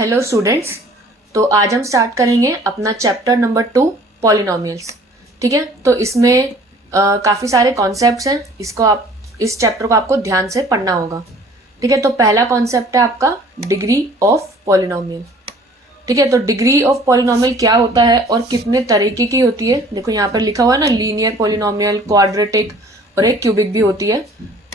Hello students. तो आज हम स्टार्ट करेंगे अपना चैप्टर नंबर 2 पॉलिनोमियल्स। ठीक है, तो इसमें काफ़ी सारे कॉन्सेप्ट्स हैं। इस चैप्टर को आपको ध्यान से पढ़ना होगा। ठीक है, तो पहला कॉन्सेप्ट है आपका डिग्री ऑफ पॉलिनोमियल। ठीक है, तो डिग्री ऑफ पॉलिनोमियल क्या होता है और कितने तरीके की होती है। देखो यहाँ पर लिखा हुआ है ना, लीनियर पॉलिनोमियल, क्वाड्रेटिक और एक क्यूबिक भी होती है।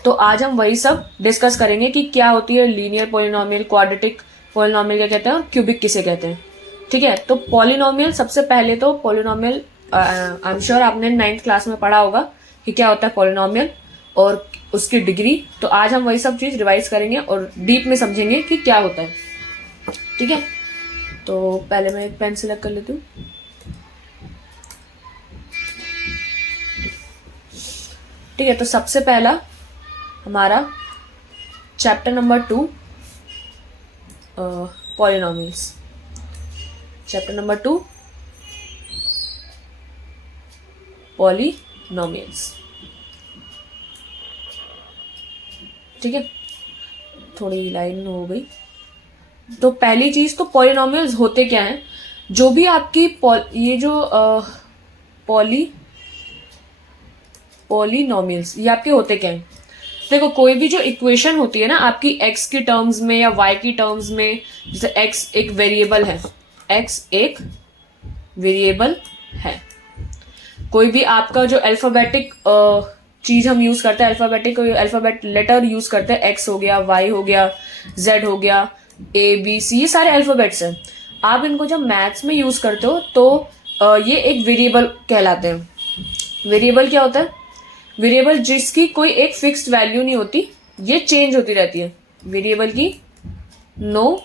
तो आज हम वही सब डिस्कस करेंगे कि क्या होती है लीनियर पॉलिनोमियल, क्वाड्रेटिक पॉलिनोमियल क्या कहते हैं और क्यूबिक किसे कहते हैं। ठीक है, तो पॉलिनोमियल, सबसे पहले तो पॉलिनोमियल आई एम श्योर आपने 9th क्लास में पढ़ा होगा कि क्या होता है पॉलिनोमियल और उसकी डिग्री। तो आज हम वही सब चीज रिवाइज करेंगे और डीप में समझेंगे कि क्या होता है। ठीक है, तो पहले मैं एक पेन सिलेक्ट कर लेती हूँ। ठीक है, तो सबसे पहला हमारा chapter number 2 polynomials. Chapter number 2 polynomials. ठीक है, थोड़ी लाइन हो गई। तो पहली चीज तो पॉलिनोमियल्स होते क्या हैं। जो भी आपकी ये जो पॉलिनोमियल्स ये आपके होते क्या हैं। देखो, कोई भी जो इक्वेशन होती है ना आपकी x की टर्म्स में या y की टर्म्स में, जैसे x एक वेरिएबल है, x एक वेरिएबल है। कोई भी आपका जो अल्फाबेटिक चीज हम यूज करते हैं, अल्फाबेट लेटर यूज करते हैं, x हो गया, y हो गया, z हो गया, a b c, ये सारे अल्फाबेट्स हैं। आप इनको जब मैथ्स में यूज करते हो तो ये एक वेरिएबल कहलाते हैं। वेरिएबल क्या होता है? वेरिएबल जिसकी कोई एक फिक्स्ड वैल्यू नहीं होती, ये चेंज होती रहती है। वेरिएबल की नो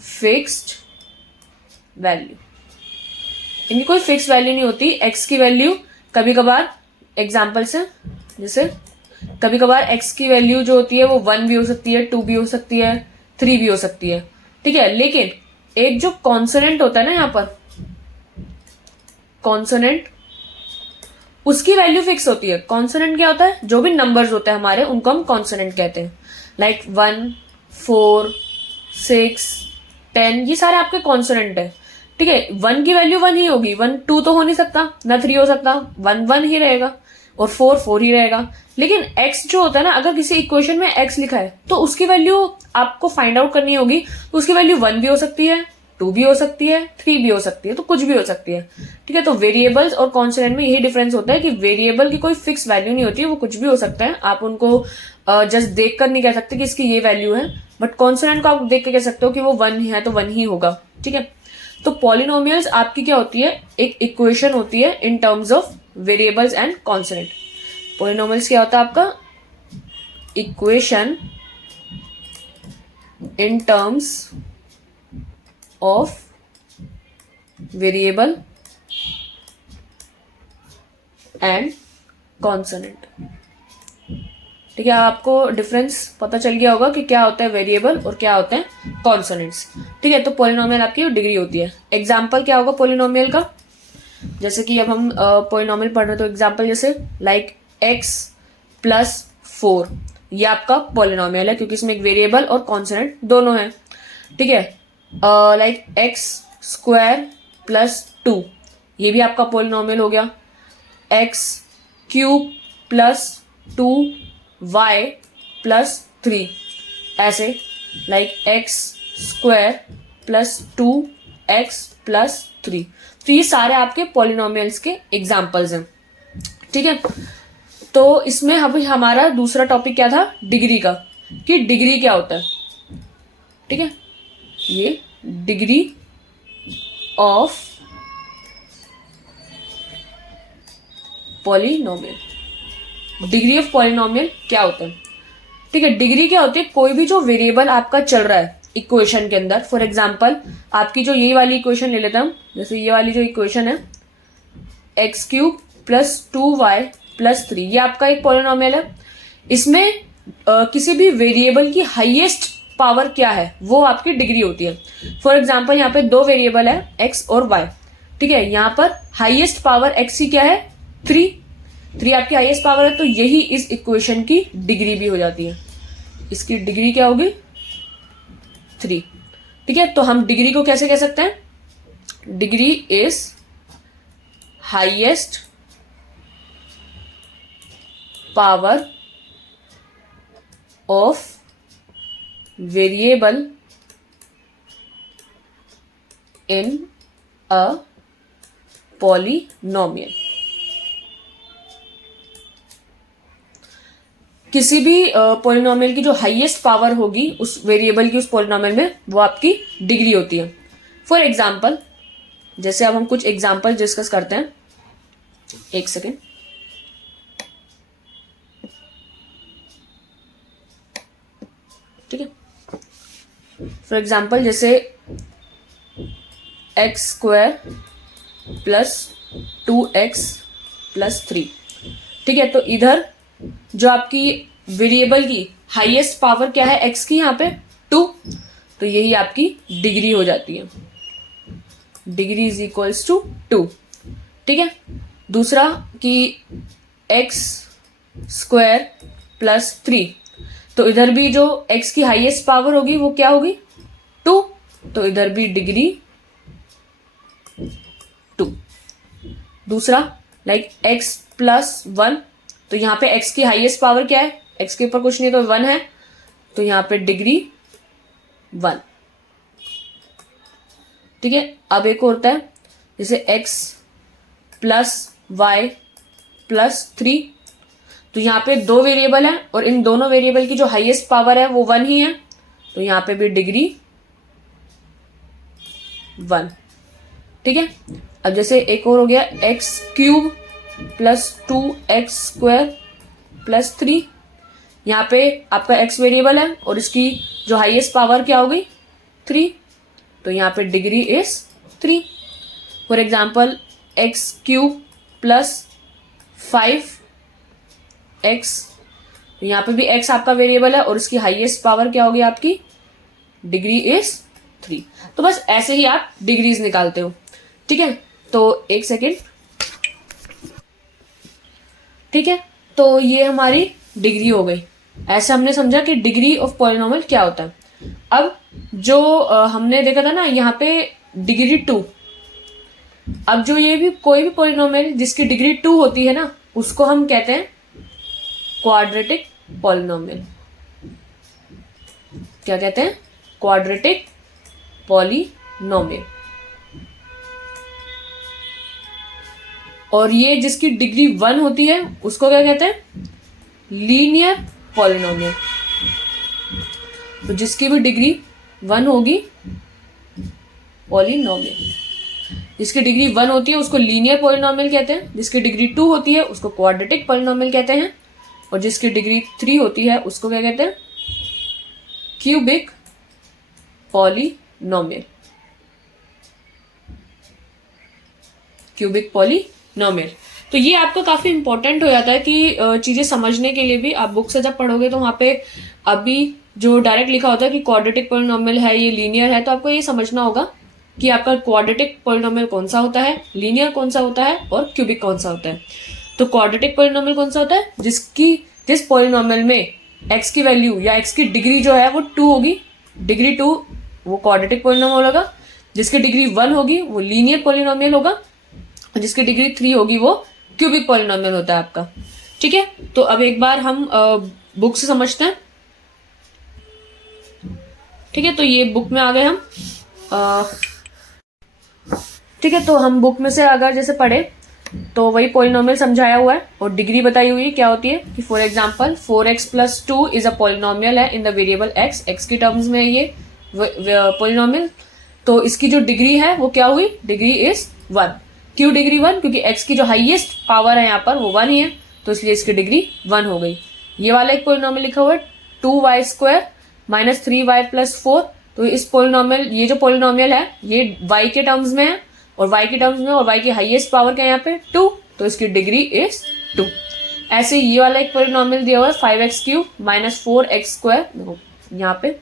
फिक्स्ड वैल्यू, इनकी कोई फिक्स्ड वैल्यू नहीं होती। एक्स की वैल्यू कभी कभार, एग्जाम्पल्स हैं जैसे कभी कभार एक्स की वैल्यू जो होती है वो 1 भी हो सकती है, 2 भी हो सकती है, 3 भी हो सकती है। ठीक है, लेकिन एक जो कॉन्सोनेंट होता है ना यहाँ पर, कॉन्सोनेंट, उसकी वैल्यू फिक्स होती है। कॉन्सोनेंट क्या होता है? जो भी नंबर्स होते हैं हमारे, उनको हम कॉन्सोनेंट कहते हैं। लाइक 1, 4, 6, 10, ये सारे आपके कॉन्सोनेंट है। ठीक है, 1 की वैल्यू 1 ही होगी, 1 2 तो हो नहीं सकता, ना 3 हो सकता, 1 1 ही रहेगा और 4 4 ही रहेगा। लेकिन x जो होता है ना, अगर किसी इक्वेशन में x लिखा है तो उसकी वैल्यू आपको फाइंड आउट करनी होगी। तो उसकी वैल्यू 1 भी हो सकती है, 2 भी हो सकती है, 3 भी हो सकती है, तो कुछ भी हो सकती है। ठीक है, तो वेरिएबल्स और कॉन्सोनेंट में यही डिफरेंस होता है कि वेरिएबल की कोई फिक्स वैल्यू नहीं होती है, वो कुछ भी हो सकता है। आप उनको जस्ट देख कर नहीं कह सकते कि इसकी ये वैल्यू है, बट कॉन्सोनेंट को आप देख कर कह सकते हो कि वो 1 है तो 1 ही होगा। ठीक है, तो पॉलिनोमियल्स आपकी क्या होती है? एक इक्वेशन होती है in terms of variables and consonant. Polynomials क्या होता है आपका? Equation in terms of variable and consonant. ठीक है, आपको डिफरेंस पता चल गया होगा कि क्या होता है वेरिएबल और क्या होते हैं कॉन्सोनेंट्स। ठीक है, तो पॉलिनोमियल आपकी डिग्री होती है। एग्जाम्पल क्या होगा पॉलिनोमियल का? जैसे कि अब हम पॉलिनोमियल पढ़ रहे हैं, तो एग्जाम्पल जैसे लाइक x + 4, ये आपका पॉलिनोमियल है क्योंकि इसमें एक वेरिएबल और कॉन्सोनेंट दोनों हैं। ठीक है, लाइक x² + 2, ये भी आपका पॉलिनोमियल हो गया। x³ + 2y + 3, ऐसे लाइक x² + 2x + 3। तो ये सारे आपके पॉलिनोमियल्स के एग्जाम्पल्स हैं। ठीक है, तो इसमें अभी हमारा दूसरा टॉपिक क्या था? डिग्री का, कि डिग्री क्या होता है। ठीक है, ये degree of polynomial. Degree of polynomial क्या होता है? ठीक है, डिग्री क्या होती है? कोई भी जो वेरिएबल आपका चल रहा है इक्वेशन के अंदर, फॉर एग्जांपल आपकी जो ये वाली इक्वेशन ले लेते हैं हम, जैसे ये वाली जो इक्वेशन है x³ + 2y + 3, ये आपका एक पॉलिनोमियल है। इसमें किसी भी वेरिएबल की हाईएस्ट पावर क्या है, वो आपकी डिग्री होती है। फॉर एग्जांपल यहाँ पे 2 वेरिएबल है x और y। ठीक है, यहाँ पर हाईएस्ट पावर x की क्या है? 3 आपकी हाईएस्ट पावर है, तो यही इस इक्वेशन की डिग्री भी हो जाती है। इसकी डिग्री क्या होगी? 3। ठीक है, तो हम डिग्री को कैसे कह सकते हैं? Degree is highest power of variable in a polynomial. किसी भी पॉलिनोमियल की जो हाईएस्ट पावर होगी उस वेरिएबल की उस पॉलिनोमियल में, वो आपकी डिग्री होती है। फॉर एग्जाम्पल, जैसे अब हम कुछ एग्जाम्पल डिस्कस करते हैं। एक सेकेंड। ठीक है, फॉर एग्जाम्पल जैसे x square plus 2x plus 3। ठीक है, तो इधर जो आपकी वेरिएबल की हाईएस्ट पावर क्या है x की, यहाँ पे 2, तो यही आपकी डिग्री हो जाती है। Degree is equals to 2। ठीक है, दूसरा कि x स्क्वायर प्लस 3, तो इधर भी जो x की हाईएस्ट पावर होगी वो क्या होगी? 2, तो इधर भी डिग्री 2। दूसरा लाइक x प्लस 1, तो यहाँ पे x की हाईएस्ट पावर क्या है? x के ऊपर कुछ नहीं तो 1 है, तो यहाँ पे डिग्री 1। ठीक है, अब एक और होता है जैसे x प्लस y प्लस 3, तो यहाँ पे 2 वेरिएबल है और इन दोनों वेरिएबल की जो हाईएस्ट पावर है वो 1 ही है, तो यहाँ पे भी डिग्री 1। ठीक है, अब जैसे एक और हो गया x cube plus 2x square plus 3, यहाँ पे आपका x वेरिएबल है और इसकी जो हाईएस्ट पावर क्या हो गई? 3, तो यहाँ पे degree is 3। For example x cube plus 5x, तो यहाँ पे भी x आपका वेरिएबल है और इसकी हाईएस्ट पावर क्या होगी आपकी? Degree is 3। तो बस ऐसे ही आप डिग्रीज निकालते हो। ठीक है, तो एक सेकेंड। ठीक है, तो ये हमारी डिग्री हो गई। ऐसे हमने समझा कि डिग्री ऑफ पॉलिनोमियल क्या होता है। अब जो हमने देखा था ना यहाँ पे डिग्री 2, अब जो ये भी कोई भी पॉलिनोमियल जिसकी डिग्री 2 होती है ना, उसको हम कहते हैं क्वाड्रेटिक पॉलिनोमियल। क्या कहते हैं? Quadratic polynomial. और ये जिसकी डिग्री 1 होती है उसको क्या कहते हैं? Linear polynomial. तो जिसकी भी डिग्री 1 होगी पॉलिनोमियल, जिसकी डिग्री 1 होती है उसको लीनियर पॉलिनोमियल कहते हैं, जिसकी डिग्री 2 होती है उसको क्वाड्रेटिक पॉलिनोमियल कहते हैं, और जिसकी डिग्री 3 होती है उसको क्या कहते हैं? Cubic polynomial. Cubic polynomial. तो ये आपको काफी इंपॉर्टेंट हो जाता है कि चीजें समझने के लिए भी। आप बुक से जब पढ़ोगे तो वहां पे अभी जो डायरेक्ट लिखा होता है कि क्वाड्रेटिक पॉलिनोमियल है, ये लीनियर है, तो आपको ये समझना होगा कि आपका क्वाड्रेटिक पॉलिनोमियल कौन सा होता है, लीनियर कौन सा होता है और क्यूबिक कौन सा होता है। तो क्वाड्रेटिक पॉलिनोमियल कौन सा होता है? जिस पॉलिनोमियल में x की वैल्यू या x की डिग्री जो है वो 2 होगी, डिग्री 2, वो क्वाड्रेटिक पॉलिनोमियल होगा। जिसकी डिग्री 1 होगी वो लीनियर पॉलिनोमियल होगा, और जिसकी डिग्री 3 होगी वो क्यूबिक पॉलिनोमियल होता है आपका। ठीक है, तो अब एक बार हम बुक से समझते हैं। ठीक है, तो ये बुक में आ गए हम। ठीक है, तो हम बुक में से अगर जैसे पढ़े तो वही पॉलिनोमियल समझाया हुआ है और डिग्री बताई हुई है क्या होती है कि for example 4x plus 2 is a polynomial है इन द वेरिएबल x की टर्म्स में ये पॉलिनोमियल। तो इसकी जो डिग्री है वो क्या हुई? Degree is 1। क्यों डिग्री 1? क्योंकि x की जो हाईएस्ट पावर है यहाँ पर वो 1 ही है, तो इसलिए इसकी डिग्री 1 हो गई। ये वाला एक पॉलिनोमियल लिखा हुआ है 2y square minus 3y plus 4, तो इस पॉलिनोमियल, ये जो पॉलिनोमियल है ये y के टर्म्स में है और y के टर्म्स में, और y की हाईएस्ट पावर क्या है यहाँ पे? 2, तो इसकी डिग्री इज 2। ऐसे ये वाला एक पॉलिनोमियल दिया हुआ है 5x cube minus 4x square, देखो यहाँ पे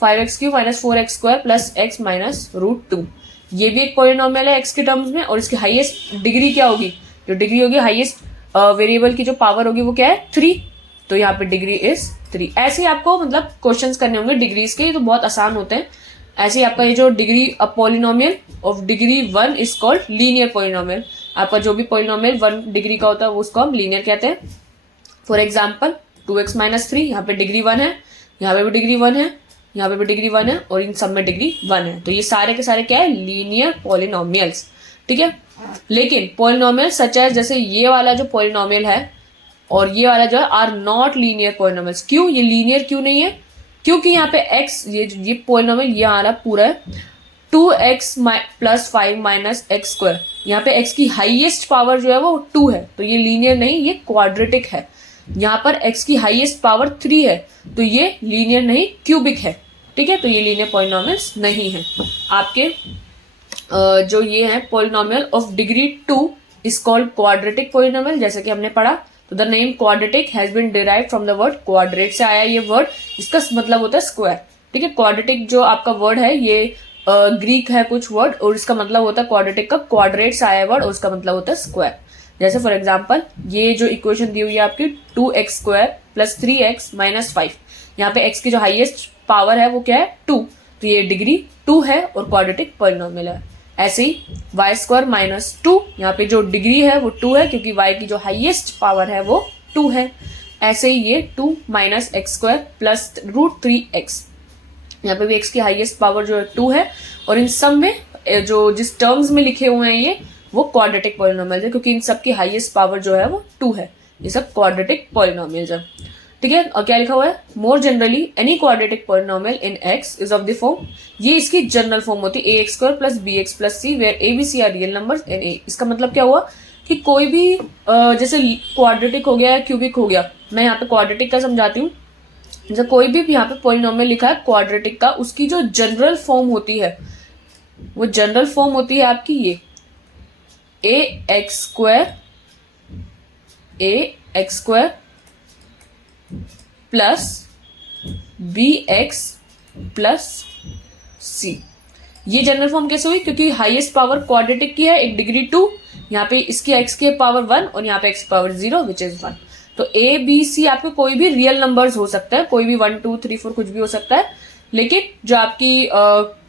5x cube minus 4x square plus x minus √2। ये भी एक पॉलिनोमियल है x के टर्म्स में, और इसकी हाईएस्ट डिग्री क्या होगी? जो डिग्री होगी हाईएस्ट वेरिएबल की जो पावर होगी वो क्या है? 3, तो यहाँ पे डिग्री इज 3। ऐसे ही आपको मतलब क्वेश्चंस करने होंगे डिग्रीज के, ये तो बहुत आसान होते हैं। ऐसे ही आपका ये जो degree a polynomial of degree 1 is called linear polynomial. आपका जो भी पॉलिनोमियल 1 डिग्री का होता है वो उसको हम लीनियर कहते हैं। फॉर एग्जाम्पल 2x-3, यहाँ पे डिग्री 1 है, यहाँ पे भी डिग्री 1 है, यहाँ पे भी डिग्री 1 है, और इन सब में डिग्री 1 है। तो ये सारे के सारे क्या है, लीनियर पॉलिनोमियल्स। ठीक है, लेकिन पॉलिनोमियल सच एज, जैसे ये वाला जो पॉलिनोमियल है और ये वाला जो है, आर नॉट लीनियर पॉलिनोमियल्स। क्यों ये लीनियर क्यों नहीं है? क्योंकि यहाँ पे x, ये पॉलिनोमियल ये वाला पूरा है 2x + 5 - x²। यहाँ पे x की हाईएस्ट पावर जो है वो 2 है, तो ये लीनियर नहीं, ये क्वाड्रेटिक है। यहाँ पर x की हाईएस्ट पावर 3 है, तो ये लीनियर नहीं, क्यूबिक है। ठीक है, तो ये लीनियर पॉलिनोमियल्स नहीं है आपके। जो ये है polynomial of degree 2 is called quadratic polynomial, जैसे कि हमने पढ़ा। तो the name quadratic has been derived from the word quadrate से आया ये वर्ड, इसका मतलब होता है स्क्वायर। ठीक है, क्वाड्रेटिक जो आपका वर्ड है ये ग्रीक है कुछ वर्ड, और इसका मतलब होता है क्वाड्रेटिक का क्वाड्रेट से आया वर्ड, और उसका मतलब होता है स्क्वायर। जैसे फॉर एग्जाम्पल ये जो इक्वेशन दी हुई है आपकी 2x² + 3x - 5, यहाँ पे x की जो हाईएस्ट पावर है वो क्या है 2, तो ये डिग्री 2 है और क्वाड्रेटिक पॉलिनोमियल है। ऐसे ही y² - 2, यहाँ पे जो डिग्री है वो 2 है, क्योंकि y की जो हाईएस्ट पावर है वो 2 है। ऐसे ही ये 2 - x² + √3x, यहाँ पे भी x की हाईएस्ट पावर जो है 2 है, और इन सब में जो जिस टर्म्स में लिखे हुए हैं ये वो क्वाड्रेटिक पॉलिनोमियल्स है, क्योंकि इन सब की हाईएस्ट पावर जो है वो 2 है। ये सब क्वाड्रेटिक पॉलिनोमियल्स है। ठीक है, और क्या लिखा हुआ है, more generally any quadratic polynomial in x is of the form, ये इसकी जनरल फॉर्म होती है ax² + bx + c where a b c are real numbers and a। इसका मतलब क्या हुआ कि कोई भी जैसे क्वाड्रेटिक हो गया या क्यूबिक हो गया, मैं यहाँ पे क्वाड्रेटिक का समझाती हूँ। जैसे कोई भी यहाँ पे पॉलिनोमियल लिखा है क्वाड्रेटिक का, उसकी जो जनरल फॉर्म होती है वो जनरल फॉर्म होती है आपकी ये ax² + bx + c। ये जनरल फॉर्म कैसे हुई? क्योंकि हाईएस्ट पावर क्वाड्रेटिक की है, एक डिग्री 2, यहाँ पे इसकी x की पावर 1 और यहाँ पे x पावर 0 विच इज 1। तो a b c आपके कोई भी रियल नंबर्स हो सकता है, कोई भी 1 2 3 4 कुछ भी हो सकता है, लेकिन जो आपकी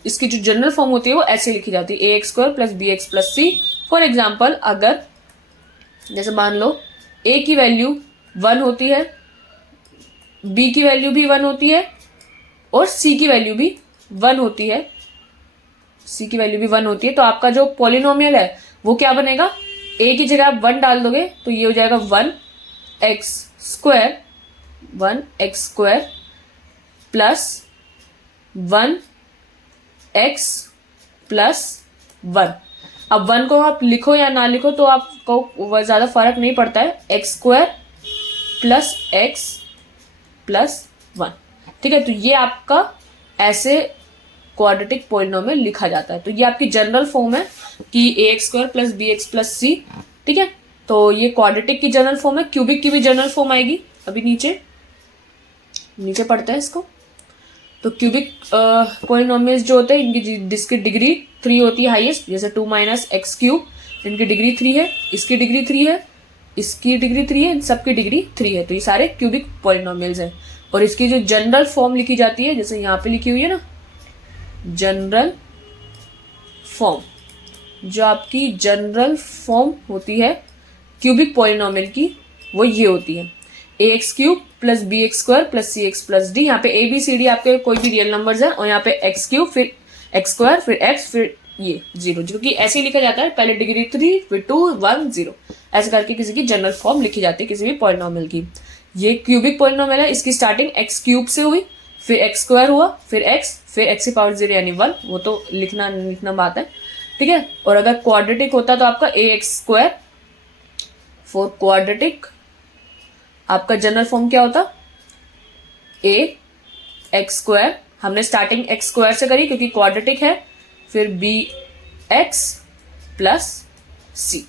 इसकी जो जनरल फॉर्म होती है वो ऐसे लिखी जाती है ax² + bx + c। For example अगर जैसे मान लो a की वैल्यू 1 होती है, b की वैल्यू भी 1 होती है, और c की वैल्यू भी 1 होती है, तो आपका जो पॉलिनोमियल है वो क्या बनेगा, a की जगह आप 1 डाल दोगे तो ये हो जाएगा 1x² + 1x + 1। अब 1 को आप लिखो या ना लिखो तो आपको ज्यादा फर्क नहीं पड़ता है, x² + x + 1। ठीक है, तो ये आपका ऐसे क्वाड्रेटिक पॉलिनोमियल लिखा जाता है। तो ये आपकी जनरल फॉर्म है कि ax² + bx + c। ठीक है, तो ये क्वाड्रेटिक की जनरल फॉर्म है। क्यूबिक की भी जनरल फॉर्म आएगी, अभी नीचे पढ़ते हैं इसको। तो क्यूबिक पॉलिनोमियल्स जो होते हैं इनकी जिसकी डिग्री 3 होती है हाईएस्ट, जैसे 2 - x³, इनकी डिग्री 3 है, इसकी डिग्री 3 है, इसकी डिग्री 3 है, इन सबकी डिग्री 3 है। तो ये सारे क्यूबिक पॉलिनोमियल्स हैं। और इसकी जो जनरल फॉर्म लिखी जाती है, जैसे यहाँ पे लिखी हुई है ना, जनरल फॉर्म, जो आपकी जनरल फॉर्म होती है क्यूबिक पॉलिनोमियल की वो ये होती है ax³ + bx² + cx + d। यहाँ पे a b c d आपके कोई भी रियल नंबर्स है, और यहाँ पे x³ फिर x² फिर x फिर ये 0, क्योंकि ऐसे ही लिखा जाता है, पहले डिग्री 3 फिर 2 1 0, ऐसे करके किसी की जनरल फॉर्म लिखी जाती है किसी भी पॉलिनोमियल की। ये क्यूबिक पॉलिनोमियल है, इसकी स्टार्टिंग x³ से हुई, फिर x² हुआ, फिर x, फिर x की पावर 0 यानी 1, वो तो लिखना बात है। ठीक है, और अगर क्वाड्रेटिक होता तो आपका ax²। फॉर क्वाड्रेटिक आपका जनरल फॉर्म क्या होता, ax², हमने स्टार्टिंग x² से करी क्योंकि क्वाड्रेटिक है, फिर bx + c।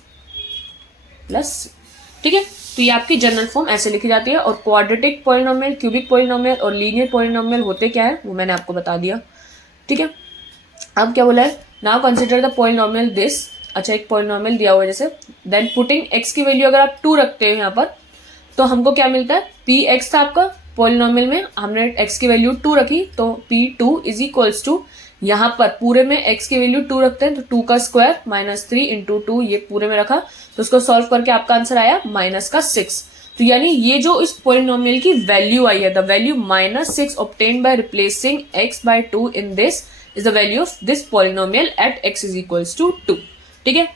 ठीक है, तो ये आपकी जनरल फॉर्म ऐसे लिखी जाती है। और क्वाड्रेटिक पॉलिनोमियल, क्यूबिक पॉलिनोमियल और लीनियर पॉलिनोमियल होते क्या है वो मैंने आपको बता दिया। ठीक है, अब क्या बोला है, now consider the polynomial this. अच्छा, एक पॉलिनोमियल दिया हुआ है जैसे, देन पुटिंग x की वैल्यू अगर आप 2 रखते हो यहाँ पर तो हमको क्या मिलता है, px था आपका, पॉलिनोमियल में हमने x की वैल्यू 2 रखी, तो P2 इज इक्वल्स टू, यहाँ पर पूरे में x की वैल्यू 2 रखते हैं, तो 2 का स्क्वायर माइनस 3 इंटू 2, ये पूरे में रखा, तो उसको सॉल्व करके आपका आंसर आया माइनस का 6। तो यानी ये जो इस पॉलिनोमियल की वैल्यू आई है, the value minus 6 obtained by replacing x by 2 in this is the value of this polynomial at x is equals to 2। ठीक है,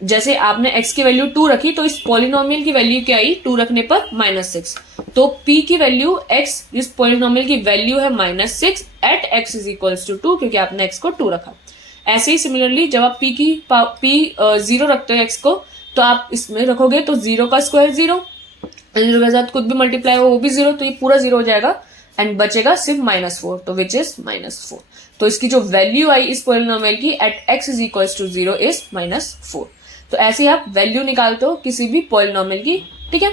जैसे आपने x की वैल्यू 2 रखी, तो इस पॉलिनोमियल की वैल्यू क्या आई, 2 रखने पर -6, तो p की वैल्यू x, इस पॉलिनोमियल की वैल्यू है -6 at x is equals to 2, क्योंकि आपने x को 2 रखा। ऐसे ही सिमिलरली जब आप p 0 रखते हो x को, तो आप इसमें रखोगे तो 0 का स्क्वायर 0, 0 के साथ कुछ भी मल्टीप्लाई हो वो भी 0, तो ये पूरा 0 हो जाएगा एंड बचेगा सिर्फ -4, तो विच इज -4। तो इसकी जो वैल्यू आई इस पॉलिनोमियल की at x is equals to 0 is -4। तो ऐसे ही आप वैल्यू निकालते हो किसी भी पॉलिनोमियल की। ठीक है,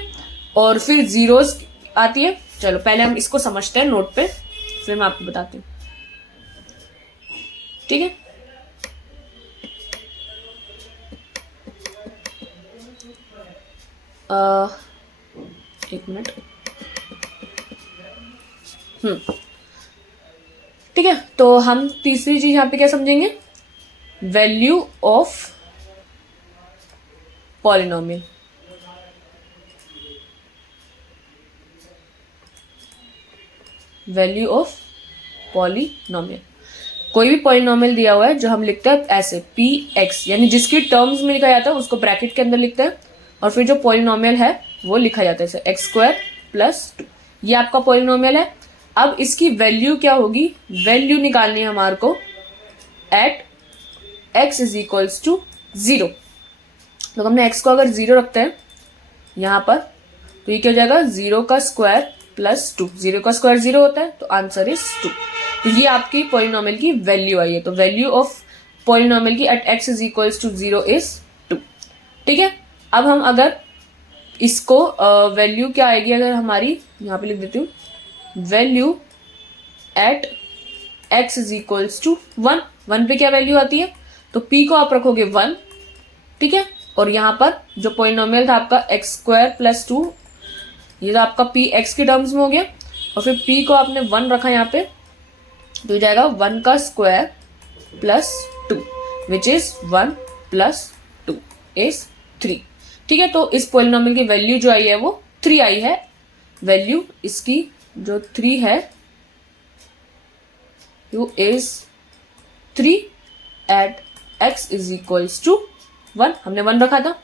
और फिर जीरोस आती है। चलो पहले हम इसको समझते हैं नोट पे, फिर मैं आपको बताती हूँ। ठीक है, एक मिनट। ठीक है, तो हम तीसरी चीज यहाँ पे क्या समझेंगे, value of polynomial. Value of polynomial, कोई भी पॉलिनोमियल दिया हुआ है जो हम लिखते हैं ऐसे px, यानी जिसकी टर्म्स में लिखा जाता है उसको ब्रैकेट के अंदर लिखते हैं, और फिर जो पॉलिनोमियल है वो लिखा जाता है जैसे x² + 2, ये आपका पॉलिनोमियल है। अब इसकी वैल्यू क्या होगी, वैल्यू निकालनी है हमारे को at x is equals to 0। तो हमने x को अगर 0 रखते हैं यहाँ पर, तो ये क्या हो जाएगा, 0 का स्क्वायर + 2, 0 का स्क्वायर 0 होता है, तो आंसर इज 2। तो ये आपकी पॉलिनोमियल की वैल्यू आई है। तो वैल्यू ऑफ पॉलिनोमियल की at x is equals to 0 is 2। ठीक है, अब हम अगर इसको वैल्यू क्या आएगी, अगर हमारी यहाँ पे लिख देती हूँ, value at x is equals to 1। 1 पे क्या वैल्यू आती है, तो p को आप रखोगे 1। ठीक है, और यहाँ पर जो पॉलिनोमियल था आपका x² + 2, ये तो आपका p x के टर्म्स में हो गया, और फिर p को आपने 1 रखा यहाँ पे, तो जाएगा 1 का स्क्वायर + 2, विच इज 1 + 2 इज 3। ठीक है, तो इस पॉलिनोमियल की वैल्यू जो आई है वो 3 आई है। वैल्यू इसकी जो 3 है वो is 3 at x is equals to 1, हमने 1 रखा था।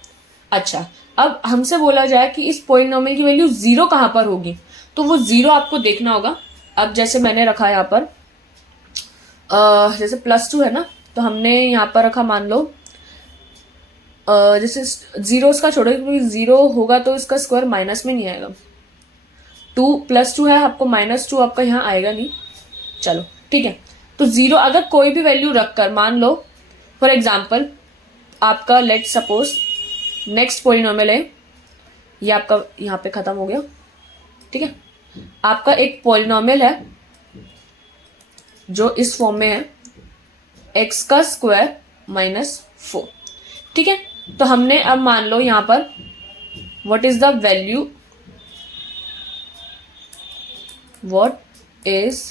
अच्छा, अब हमसे बोला जाए कि इस पॉलिनोमियल की वैल्यू 0 कहाँ पर होगी, तो वो 0 आपको देखना होगा। अब जैसे मैंने रखा यहाँ पर जैसे +2 है ना, तो हमने यहाँ पर रखा, मान लो जैसे 0 का छोड़ो, क्योंकि 0 होगा तो इसका स्क्वायर माइनस में नहीं आएगा। 2 + 2 है, आपको -2 आपका यहाँ आएगा नहीं। चलो ठीक है, तो 0 अगर कोई भी वैल्यू रखकर, मान लो फॉर एग्जाम्पल आपका लेट सपोज नेक्स्ट पॉलिनोमियल है, ये आपका यहाँ पे खत्म हो गया। ठीक है, आपका एक पॉलिनोमियल है जो इस फॉर्म में है, x का स्क्वायर -4। ठीक है, तो हमने अब मान लो यहाँ पर what is the value, what is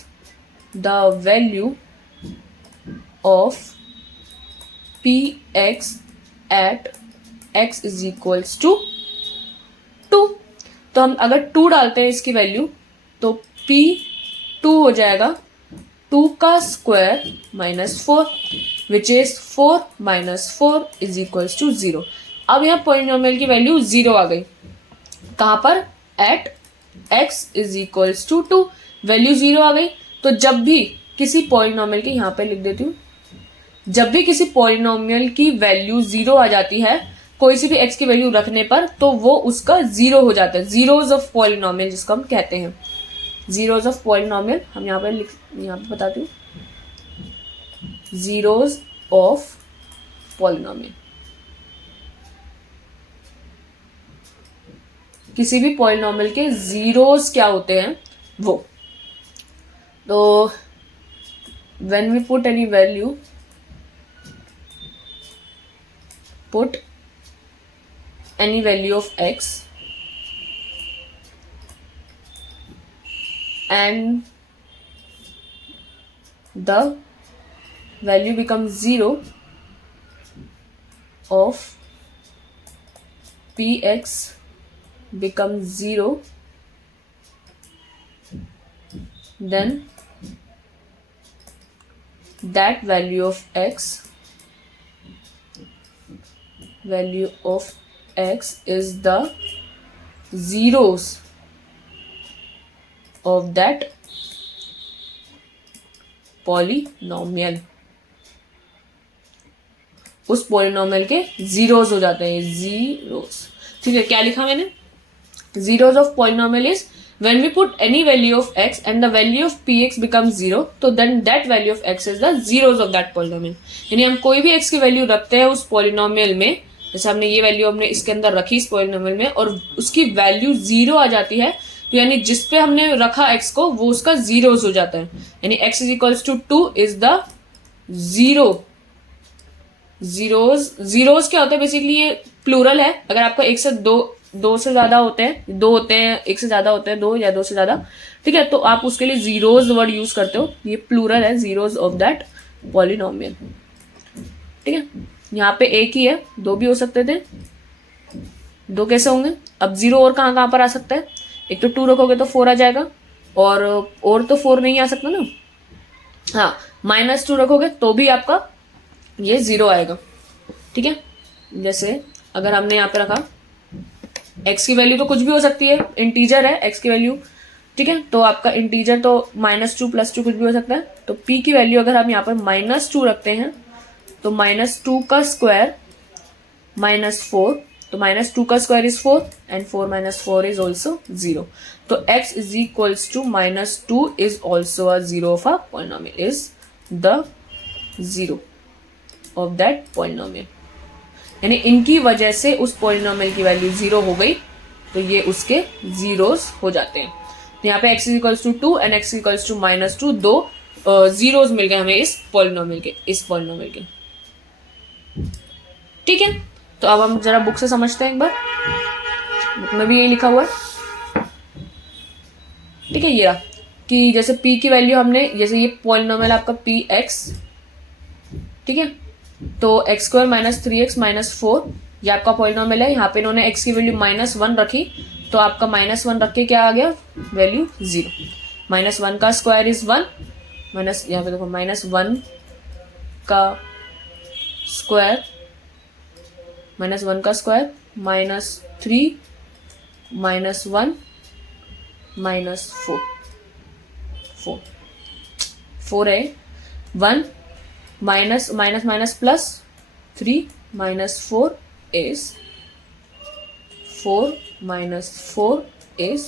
the value of px at x is equals to 2। तो हम अगर 2 डालते हैं इसकी वैल्यू, तो p2 हो जाएगा 2 का square -4, which is 4 - 4 is equals to 0। अब यहाँ पॉलिनोमियल की वैल्यू 0 आ गई, कहाँ पर, at x is equals to 2, value 0 आ गई। तो जब भी किसी पॉलिनोमियल की, यहाँ पे लिख देती हूँ, जब भी किसी पॉलिनोमियल की वैल्यू 0 आ जाती है कोई सी भी x की वैल्यू रखने पर, तो वो उसका 0 हो जाता है। जीरोज ऑफ पॉलिनोमियल जिसको हम कहते हैं, जीरोज ऑफ पॉलिनोमियल हम यहाँ पे बताती हूँ, जीरोज ऑफ पॉलिनोमियल, किसी भी पॉलिनोमियल के जीरोज क्या होते हैं वो। तो when we put any value, put any value of x and the value becomes 0 of px becomes 0, then that value of x is the zeros of that polynomial. उस polynomial के zeros हो जाते हैं, जीरोस. ठीक है, क्या लिखा मैंने? Zeros of polynomial is when we put any value of x and the value of px becomes 0, तो then that value of x is the zeros of that polynomial. यानी हम कोई भी x की वैल्यू रखते हैं उस पॉलिनोमियल में, जैसे हमने ये वैल्यू हमने इसके अंदर रखी इस पॉलिनोमियल में और उसकी वैल्यू 0 आ जाती है, तो यानी जिस पे हमने रखा x को वो उसका जीरोस हो जाता है. यानी x is equals to 2 is the zero. Zeros क्या होता है? बेसिकली ये प्लूरल है. अगर आपका एक से दो से ज्यादा होते हैं, दो होते हैं, एक से ज्यादा होते हैं, दो या दो से ज्यादा, ठीक है, तो आप उसके लिए जीरोस वर्ड यूज करते हो. ये प्लूरल है, जीरोस ऑफ दैट पॉलिनोमियल. ठीक है, यहाँ पे एक ही है, दो भी हो सकते थे. दो कैसे होंगे? अब जीरो और कहाँ कहाँ पर आ सकता है? एक तो 2 रखोगे तो 4 आ जाएगा, और तो 4 नहीं आ सकता ना. हाँ, -2 रखोगे तो भी आपका ये 0 आएगा. ठीक है, जैसे अगर हमने यहाँ पे रखा x की वैल्यू तो कुछ भी हो सकती है, इंटीजर है x की वैल्यू. ठीक है, तो आपका इंटीजर तो -2 +2 कुछ भी हो सकता है. तो p की वैल्यू अगर हम यहाँ पर -2 रखते हैं तो -2 का स्क्वायर -4, तो -2 का square is 4 and 4 - 4 is also 0. तो x is equals to -2 is also a zero of a polynomial, is the zero of that polynomial. यानी इनकी वजह से उस पॉलिनोमियल की वैल्यू 0 हो गई, तो ये उसके जीरोस हो जाते हैं. तो यहाँ पे x is equals to 2 and x equals to -2, दो जीरोस मिल गए हमें इस पॉलिनोमियल के. ठीक है, तो अब हम जरा बुक से समझते हैं एक बार. बुक में भी यही लिखा हुआ है. ठीक है, ये रहा कि जैसे p की वैल्यू हमने, जैसे ये पॉलिनोमियल आपका px, ठीक है, तो x² - 3x - 4 ये आपका पॉलिनोमियल है. यहाँ पे इन्होंने x की वैल्यू -1 रखी, तो आपका -1 रख के क्या आ गया? वैल्यू 0. -1 का स्क्वायर इज 1, यहाँ पे देखो -1 का स्क्वायर -1 का स्क्वायर -3 -1 -4 है. 1 -3 -4 is 4 -4 is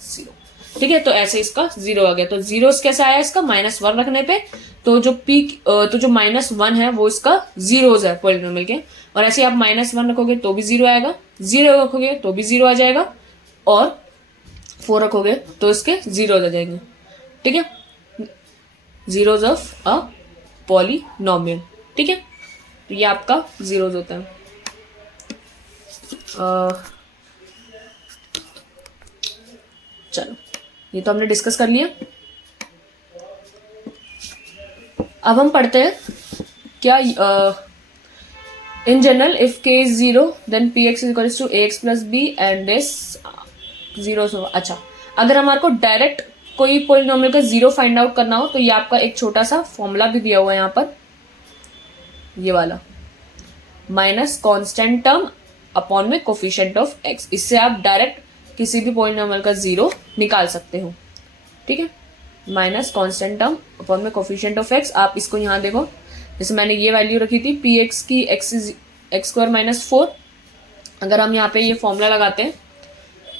0. ठीक है, तो ऐसे इसका 0 आ गया. तो जीरोस कैसे आया इसका? -1 रखने पे, तो जो -1 है वो इसका जीरोस है पॉलिनोमियल के. और ऐसे आप -1 रखोगे तो भी 0 आएगा, 0 रखोगे तो भी 0 आ जाएगा, और 4 रखोगे तो इसके जीरोस आ जाएंगे. ठीक है, जीरोस ऑफ अ पॉलिनोमियल. ठीक है, तो ये आपका जीरोस होता है. चलो, ये तो हमने डिस्कस कर लिया. अब हम पढ़ते हैं क्या in general if k is 0 then px is equals to ax plus b and this zero. अच्छा, अगर हमारे को डायरेक्ट कोई पॉलिनोमियल का जीरो फाइंड आउट करना हो तो ये आपका एक छोटा सा फॉर्मूला भी दिया हुआ है यहाँ पर, ये वाला माइनस कांस्टेंट टर्म अपॉन में कोफिशिएंट ऑफ x. इससे आप डायरेक्ट किसी भी पॉलिनोमियल का जीरो निकाल सकते हो. ठीक है, माइनस कांस्टेंट टर्म अपॉन में कोफिशिएंट ऑफ x. आप इसको यहाँ देखो, जैसे मैंने ये वैल्यू रखी थी px की x² - 4. अगर हम यहाँ पे ये फॉर्मूला लगाते हैं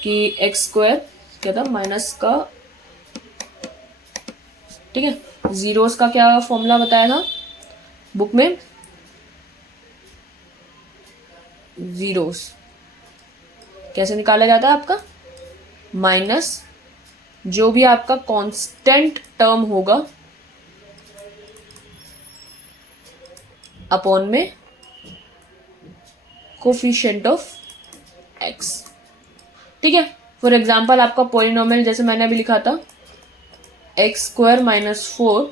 कि x² क्या था, माइनस का, ठीक है, जीरोस का क्या फॉर्मूला बताया था बुक में? जीरोस कैसे निकाला जाता है आपका? माइनस जो भी आपका कांस्टेंट टर्म होगा अपॉन में कोफिशिएंट ऑफ x. ठीक है, फॉर एग्जाम्पल आपका पॉलिनोमियल जैसे मैंने अभी लिखा था एक्स स्क्वायर माइनस 4,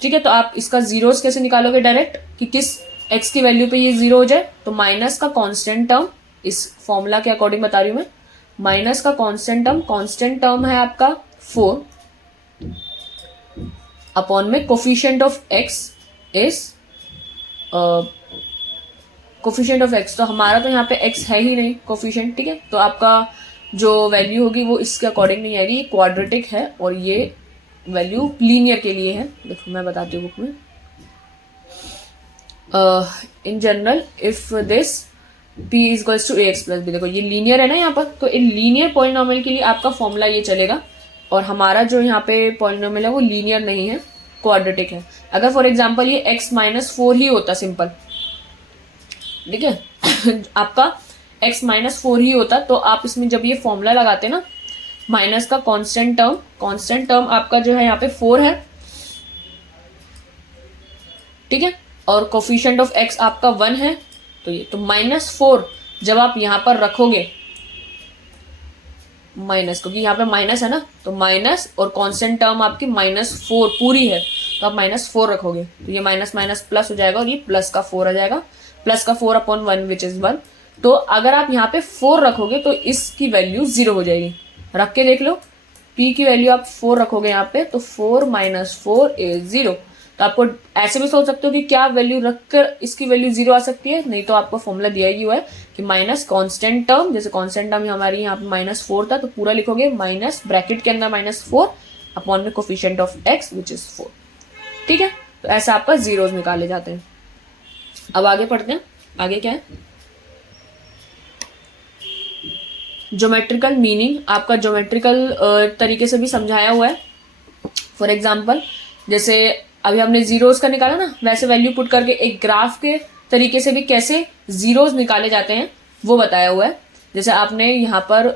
ठीक है। तो आप इसका जीरोस कैसे निकालोगे डायरेक्ट, कि किस एक्स की वैल्यू पे ये जीरो हो जाए, तो माइनस का कांस्टेंट टर्म, इस फॉर्मूला के अकॉर्डिंग बता रही हूं मैं, माइनस का कांस्टेंट टर्म है आपका 4 अपॉन में coefficient of x is coefficient of x, तो हमारा तो यहाँ पे एक्स है ही नहीं कोफिशिएंट, ठीक है। तो आपका जो वैल्यू होगी वो इसके अकॉर्डिंग नहीं आएगी, ये क्वाड्रेटिक है और ये वैल्यू लीनियर के लिए है। देखो मैं बताती हूँ बुक में, in general if this p is equals to ax plus b, देखो ये लीनियर है ना यहाँ पर, तो इन लीनियर पॉलिनोमियल के लिए आपका फॉर्मूला ये चलेगा, और हमारा जो यहाँ पे पॉलिनोमियल है वो लीनियर नहीं है, क्वाड्रेटिक है। अगर फॉर एग्जांपल ये x माइनस 4 ही होता सिंपल, ठीक है आपका x माइनस 4 ही होता, तो आप इसमें जब ये फॉर्मूला लगाते ना, माइनस का कांस्टेंट टर्म आपका जो है यहाँ पे 4 है, ठीक है, और कोफिशिएंट ऑफ x आपका 1 है, तो ये तो -4 जब आप यहाँ पर रखोगे माइनस, क्योंकि यहाँ पे माइनस है ना, तो माइनस और कांस्टेंट टर्म आपकी -4 पूरी है, तो आप -4 रखोगे, तो ये माइनस माइनस प्लस हो जाएगा और ये प्लस का 4 आ जाएगा, प्लस का 4 अपॉन 1 विच इज 1। तो अगर आप यहाँ पे 4 रखोगे तो इसकी वैल्यू 0 हो जाएगी। रख के देख लो, p की वैल्यू आप 4 रखोगे यहाँ पे, तो 4 माइनस 4 इज 0। तो आपको ऐसे भी सोच सकते हो कि क्या वैल्यू रखकर इसकी वैल्यू 0 आ सकती है, नहीं तो आपको फॉर्मूला दिया ही हुआ है कि माइनस कांस्टेंट टर्म, जैसे कांस्टेंट टर्म हमारी यहाँ पे -4 था, तो पूरा लिखोगे माइनस ब्रैकेट के अंदर -4 अपॉन में coefficient of x which is 4, ठीक है। तो ऐसा आपका जीरोस निकाले जाते हैं। अब आगे पढ़ते हैं, आगे क्या है, ज्योमेट्रिकल मीनिंग, आपका ज्योमेट्रिकल तरीके से भी समझाया हुआ है। फॉर एग्जाम्पल जैसे अभी हमने जीरोस का निकाला ना, वैसे वैल्यू पुट करके एक ग्राफ के तरीके से भी कैसे जीरोस निकाले जाते हैं वो बताया हुआ है। जैसे आपने यहाँ पर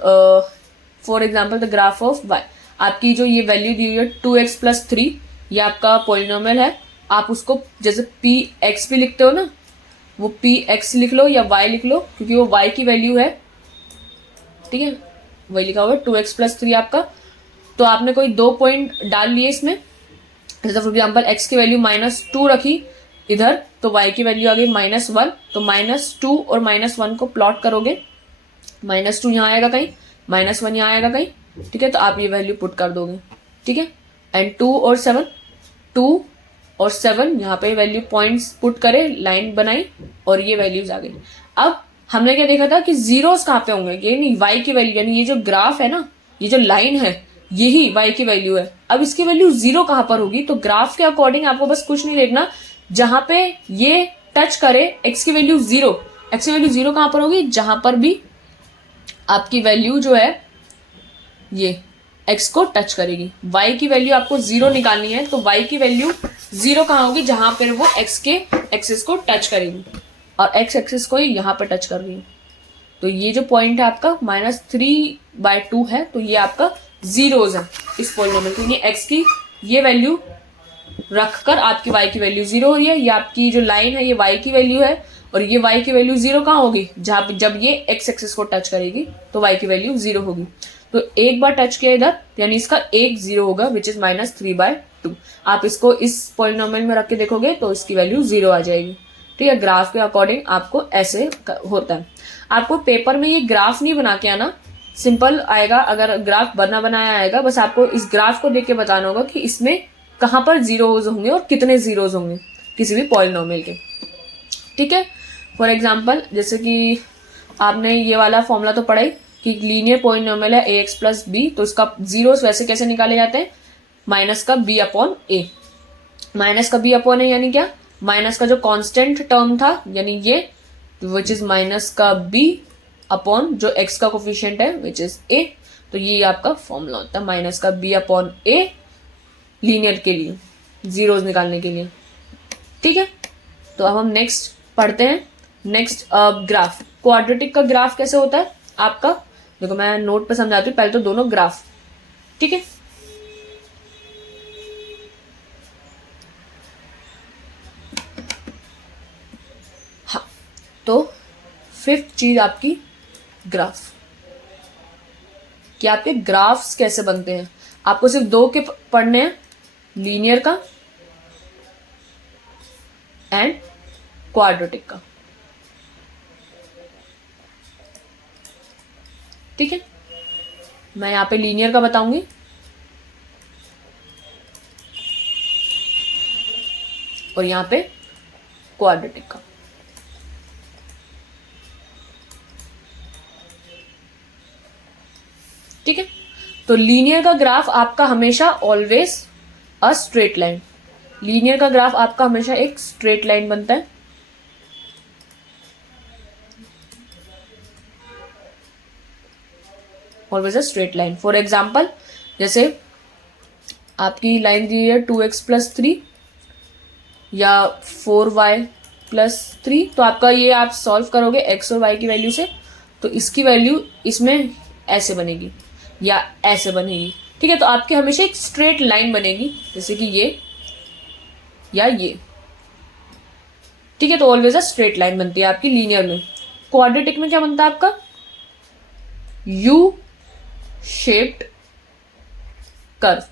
for example the graph of y, आपकी जो ये वैल्यू दी हुई है 2x प्लस 3, ये आपका पॉलिनोमियल है, आप उसको जैसे px भी लिखते हो ना, वो px लिख लो या y लिख लो, क्योंकि वो y की वैल्यू है, ठीक है, वही लिखा हुआ है 2x प्लस 3 आपका। तो आपने कोई 2 पॉइंट डाल लिए इसमें, जैसे फॉर एग्जाम्पल x की वैल्यू -2 रखी इधर, तो y की वैल्यू आ गई -1, तो -2 और -1 को प्लॉट करोगे, -2 यहाँ आएगा कहीं, -1 यहाँ आएगा कहीं, ठीक है, तो आप ये वैल्यू पुट कर दोगे, ठीक है। एंड 2 और 7 यहाँ पे वैल्यू पॉइंट्स पुट करे, लाइन बनाई और ये वैल्यूज आ गई। अब हमने क्या देखा था कि जीरोस कहाँ पे होंगे, ये नहीं y की वैल्यू, यानी ये जो ग्राफ है ना, ये जो लाइन है यही y की वैल्यू है। अब इसकी वैल्यू 0 कहाँ पर होगी, तो ग्राफ के अकॉर्डिंग आपको बस कुछ नहीं देखना, जहां पे ये टच करे x की वैल्यू 0, x की वैल्यू 0 कहाँ पर होगी, जहां पर भी आपकी वैल्यू जो है ये x को टच करेगी। y की वैल्यू आपको 0 निकालनी है, तो y की वैल्यू 0 कहाँ होगी, जहां पर वो x के एक्सिस को टच करेगी, और x एक्सिस को ही यहाँ पर टच कर रही है। तो ये जो पॉइंट है आपका -3/2 है, तो ये आपका जीरोस है इस पॉलिनोमियल के लिए। x की ये वैल्यू रखकर आपकी y की वैल्यू 0 हो रही है, ये आपकी जो लाइन है ये y की वैल्यू है, और ये y की वैल्यू 0 कहाँ होगी, जब ये x एक्सिस को टच करेगी तो y की वैल्यू 0 होगी। तो एक बार टच किया इधर, यानी इसका एक 0 होगा विच इज -3/2। आप इसको इस पॉलिनोमियल में रख के देखोगे तो इसकी वैल्यू 0 आ जाएगी, ठीक है। ग्राफ के अकॉर्डिंग आपको ऐसे होता है। आपको पेपर में ये ग्राफ नहीं बना के आना, सिंपल आएगा, अगर ग्राफ बना बनाया आएगा, बस आपको इस ग्राफ को देख के बताना होगा कि इसमें कहाँ पर जीरोज होंगे और कितने जीरोज होंगे किसी भी पॉलिनोमियल के, ठीक है। फॉर एग्जाम्पल जैसे कि आपने ये वाला फॉर्मूला तो पढ़ा ही कि लीनियर पॉलिनोमियल है ax प्लस बी, तो इसका जीरोस वैसे कैसे निकाले जाते हैं, माइनस का b अपॉन a, माइनस का b अपॉन a यानी क्या, माइनस का जो कांस्टेंट टर्म था यानी ये विच इज माइनस का b अपॉन जो x का कोफिशिएंट है विच इज a, तो ये आपका फॉर्मूला होता है माइनस का b अपॉन a लीनियर के लिए, जीरोस निकालने के लिए, ठीक है। तो अब हम नेक्स्ट पढ़ते हैं, नेक्स्ट ग्राफ, क्वाड्रेटिक का ग्राफ कैसे होता है आपका, देखो मैं नोट पे समझाती हूँ, पहले तो दोनों ग्राफ, ठीक है। हाँ, तो फिफ्थ चीज आपकी ग्राफ, कि आपके ग्राफ्स कैसे बनते हैं। आपको सिर्फ 2 के पढ़ने हैं, लीनियर का एंड क्वाड्रेटिक का। ठीक है, मैं यहां पे लीनियर का बताऊंगी और यहां पे क्वाड्रेटिक का। ठीक है, तो लीनियर का ग्राफ आपका हमेशा always a straight line, linear का ग्राफ आपका हमेशा एक स्ट्रेट लाइन बनता है। Always a straight line. For example, जैसे आपकी लाइन दी है 2x+3 या 4y+3, तो आपका ये आप सॉल्व करोगे x और y की वैल्यू से, तो इसकी वैल्यू इसमें ऐसे बनेगी या ऐसे बनेगी। ठीक है, तो आपकी हमेशा एक स्ट्रेट लाइन बनेगी, जैसे कि ये या ये। ठीक है, तो ऑलवेज अ स्ट्रेट लाइन बनती है आपकी लीनियर में। क्वाड्रेटिक में क्या बनता है आपका? यू शेप्ड कर्व,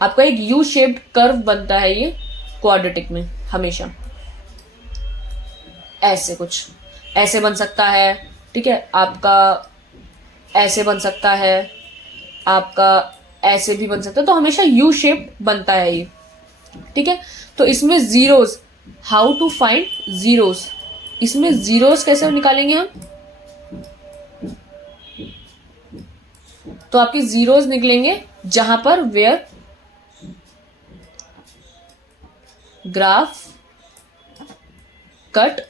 आपका एक यू शेप्ड कर्व बनता है ये क्वाड्रेटिक में हमेशा। ऐसे कुछ ऐसे बन सकता है। ठीक है, आपका ऐसे बन सकता है, आपका ऐसे भी बन सकता है, तो हमेशा यू शेप्ड बनता है ये। ठीक है, तो इसमें zeros, how to find zeros, इसमें जीरोस कैसे निकालेंगे हम? तो आपके जीरोस निकलेंगे जहां पर where graph cut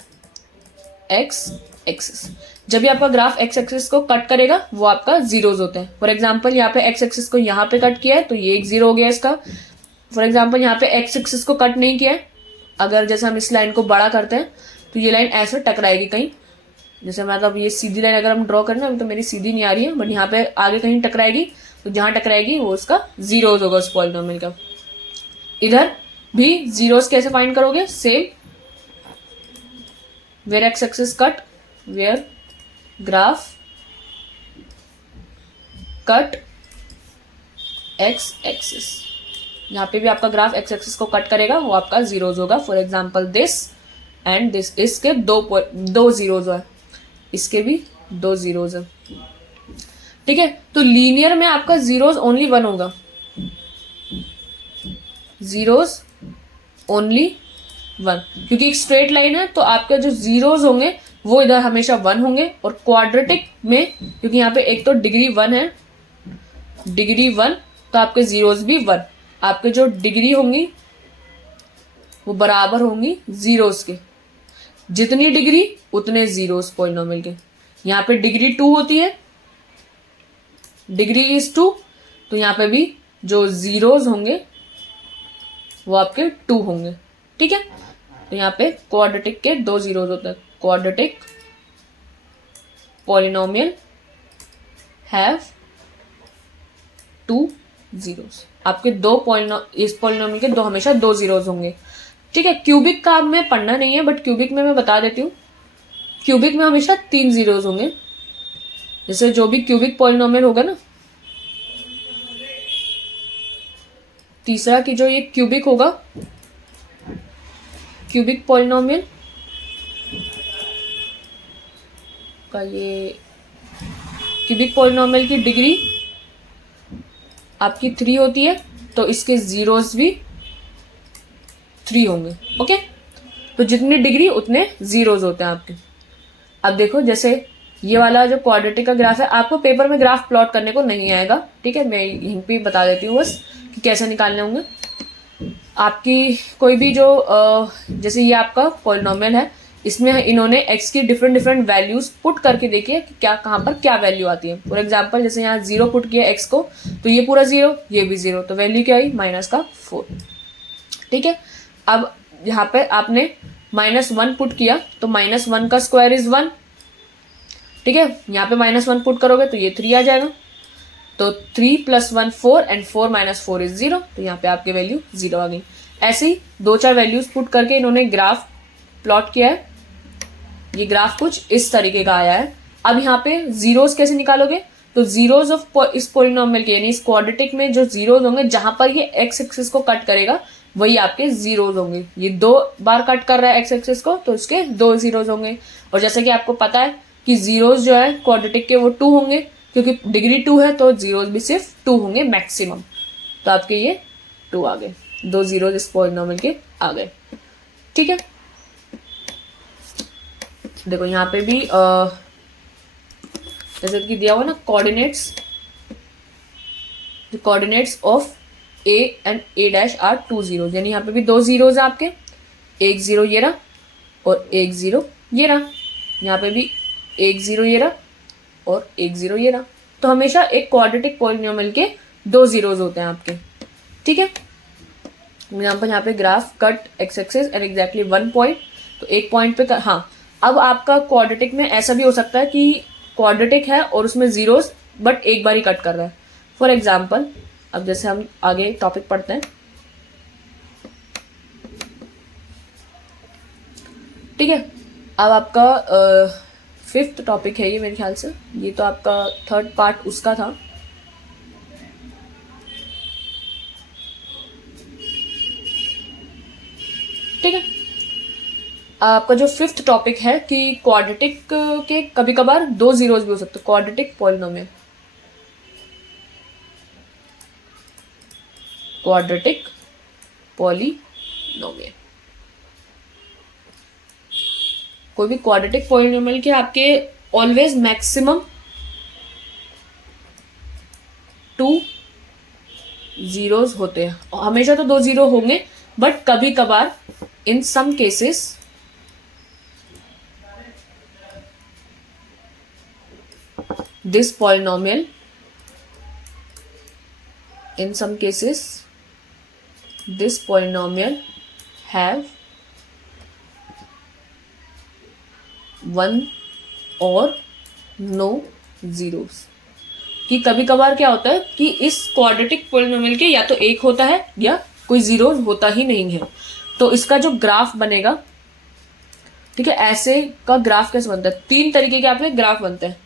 x axis, जब भी आपका ग्राफ एक्स एक्सिस को कट करेगा वो आपका जीरोस होते हैं। फॉर एग्जांपल यहाँ पे एक्स एक्सिस को यहाँ पे कट किया है तो ये एक जीरो हो गया इसका। फॉर एग्जांपल यहाँ पे एक्स एक्सिस को कट नहीं किया है, अगर जैसे हम इस लाइन को बड़ा करते हैं तो ये लाइन ऐसे टकराएगी कहीं, जैसे मतलब ये सीधी लाइन अगर हम ड्रॉ करें ना, तो मेरी सीधी नहीं आ रही है, बट यहाँ पे आगे कहीं टकराएगी, तो जहां टकराएगी वो उसका जीरोस होगा उस पॉलिनोमियल का। इधर भी जीरोस कैसे फाइंड करोगे? Same, where x axis cut, where graph cut x axis, यहाँ पे भी आपका ग्राफ एक्स एक्सिस को कट करेगा वो आपका जीरोस होगा। For example this and this, इसके दो जीरोस है, इसके भी दो जीरोस है। ठीक है, तो लीनियर में आपका जीरोस ओनली 1 होगा, जीरोस ओनली 1, क्योंकि एक स्ट्रेट लाइन है तो आपके जो जीरोस होंगे वो इधर हमेशा 1 होंगे। और क्वाड्रेटिक में क्योंकि यहाँ पे एक तो डिग्री 1 है, डिग्री 1, तो आपके जीरोस भी 1, आपके जो डिग्री होंगी वो बराबर होंगी जीरोस के, जितनी डिग्री उतने जीरोस पॉलिनोमियल के। यहाँ पे डिग्री 2 होती है, डिग्री इज 2, तो यहाँ पे भी जो जीरोस होंगे वो आपके 2 होंगे। ठीक है, तो यहाँ पे क्वाड्रेटिक के 2 जीरोस होते हैं। क्वाड्रेटिक पॉलिनोमियल हैव 2 जीरोस, आपके इस पॉलिनोमियल के हमेशा 2 जीरोस होंगे। ठीक है, क्यूबिक का में पढ़ना नहीं है, बट क्यूबिक में मैं बता देती हूँ, क्यूबिक में हमेशा 3 जीरोस होंगे। जैसे जो भी क्यूबिक पॉलिनोमियल होगा ना, तीसरा की जो ये क्यूबिक होगा, क्यूबिक पॉलिनोमियल का ये क्यूबिक पॉलिनोमियल की डिग्री आपकी 3 होती है, तो इसके जीरोस भी 3 होंगे। ओके, तो जितनी डिग्री उतने जीरोस होते हैं आपके। अब देखो, जैसे ये वाला जो क्वाड्रेटिक का ग्राफ है, आपको पेपर में ग्राफ प्लॉट करने को नहीं आएगा। ठीक है, मैं यहीं पे बता देती हूँ बस कि कैसे निकालने होंगे। आपकी कोई भी जो जैसे ये आपका पॉलिनोमियल है, इसमें इन्होंने x की डिफरेंट वैल्यूज पुट करके देखिए कि क्या कहाँ पर क्या वैल्यू आती है। फॉर एग्जांपल जैसे यहाँ 0 पुट किया x को, तो ये पूरा 0, ये भी 0, तो वैल्यू क्या आई? -4। ठीक है, अब यहाँ पे आपने -1 पुट किया, तो -1 का स्क्वायर इज 1। ठीक है, यहाँ पे -1 पुट करोगे तो ये 3 आ जाएगा, तो 3 + 1 4 एंड 4 - 4 इज 0, तो यहाँ पे आपकी वैल्यू 0 आ गई। ऐसे ही 2-4 वैल्यूज पुट करके इन्होंने ग्राफ प्लॉट किया है। ये ग्राफ कुछ इस तरीके का आया है। अब यहाँ पे जीरोस कैसे निकालोगे? तो जीरोज ऑफ इस पोलिनोमियल के यानी इस क्वाड्रेटिक में जो जीरोज होंगे जहां पर ये एक्स एक्सिस को कट करेगा वही आपके जीरोज होंगे। ये 2 बार कट कर रहा है एक्स एक्सिस को तो इसके 2 जीरोज होंगे। और जैसे कि आपको पता है कि जीरोज जो है क्वाड्रेटिक के वो 2 होंगे, क्योंकि डिग्री 2 है तो जीरोज भी सिर्फ 2 होंगे मैक्सिमम। तो आपके ये 2 आ गए, 2 जीरोज इस पोलिनोमियल के आ गए। ठीक है, देखो यहाँ पे भी जैसे कि दिया हुआ ना coordinates, coordinates of A and A dash are 2 zeros, यानी यहाँ पे भी 2 जीरोज है आपके, 1 0 ये रहा और 1 0 ये रहा। यहाँ पे भी 1 0 ये रहा और 1 0 ये रहा। तो हमेशा एक क्वाड्रेटिक पॉलिनोमियल के 2 जीरोज होते हैं आपके। ठीक है, यहाँ पे graph cut x axis and exactly 1 point, तो एक पॉइंट पे हाँ। अब आपका क्वाड्रेटिक में ऐसा भी हो सकता है कि क्वाड्रेटिक है और उसमें जीरोज बट एक बार ही कट कर रहा है। फॉर एग्जाम्पल, अब जैसे हम आगे टॉपिक पढ़ते हैं। ठीक है, अब आपका 5th टॉपिक है ये मेरे ख्याल से, ये तो आपका 3rd पार्ट उसका था। ठीक है, आपका जो 5th टॉपिक है कि क्वाड्रेटिक के कभी कभार 2 जीरोज भी हो सकते हैं, क्वाड्रेटिक पॉलिनोमियल, क्वाड्रेटिक पॉलिनोमियल। कोई भी क्वाड्रेटिक पॉलिनोमियल के आपके ऑलवेज मैक्सिमम 2 जीरोज होते हैं। हमेशा तो 2 जीरो होंगे बट कभी कभार in some cases this polynomial, in some cases this polynomial have 1 or no zeros। कि कभी कभार क्या होता है कि इस क्वाड्रेटिक पॉलिनोमियल के या तो एक होता है या कोई जीरो होता ही नहीं है। तो इसका जो ग्राफ बनेगा, ठीक है, ऐसे का ग्राफ कैसे बनता है? 3 तरीके के आपके ग्राफ बनते हैं।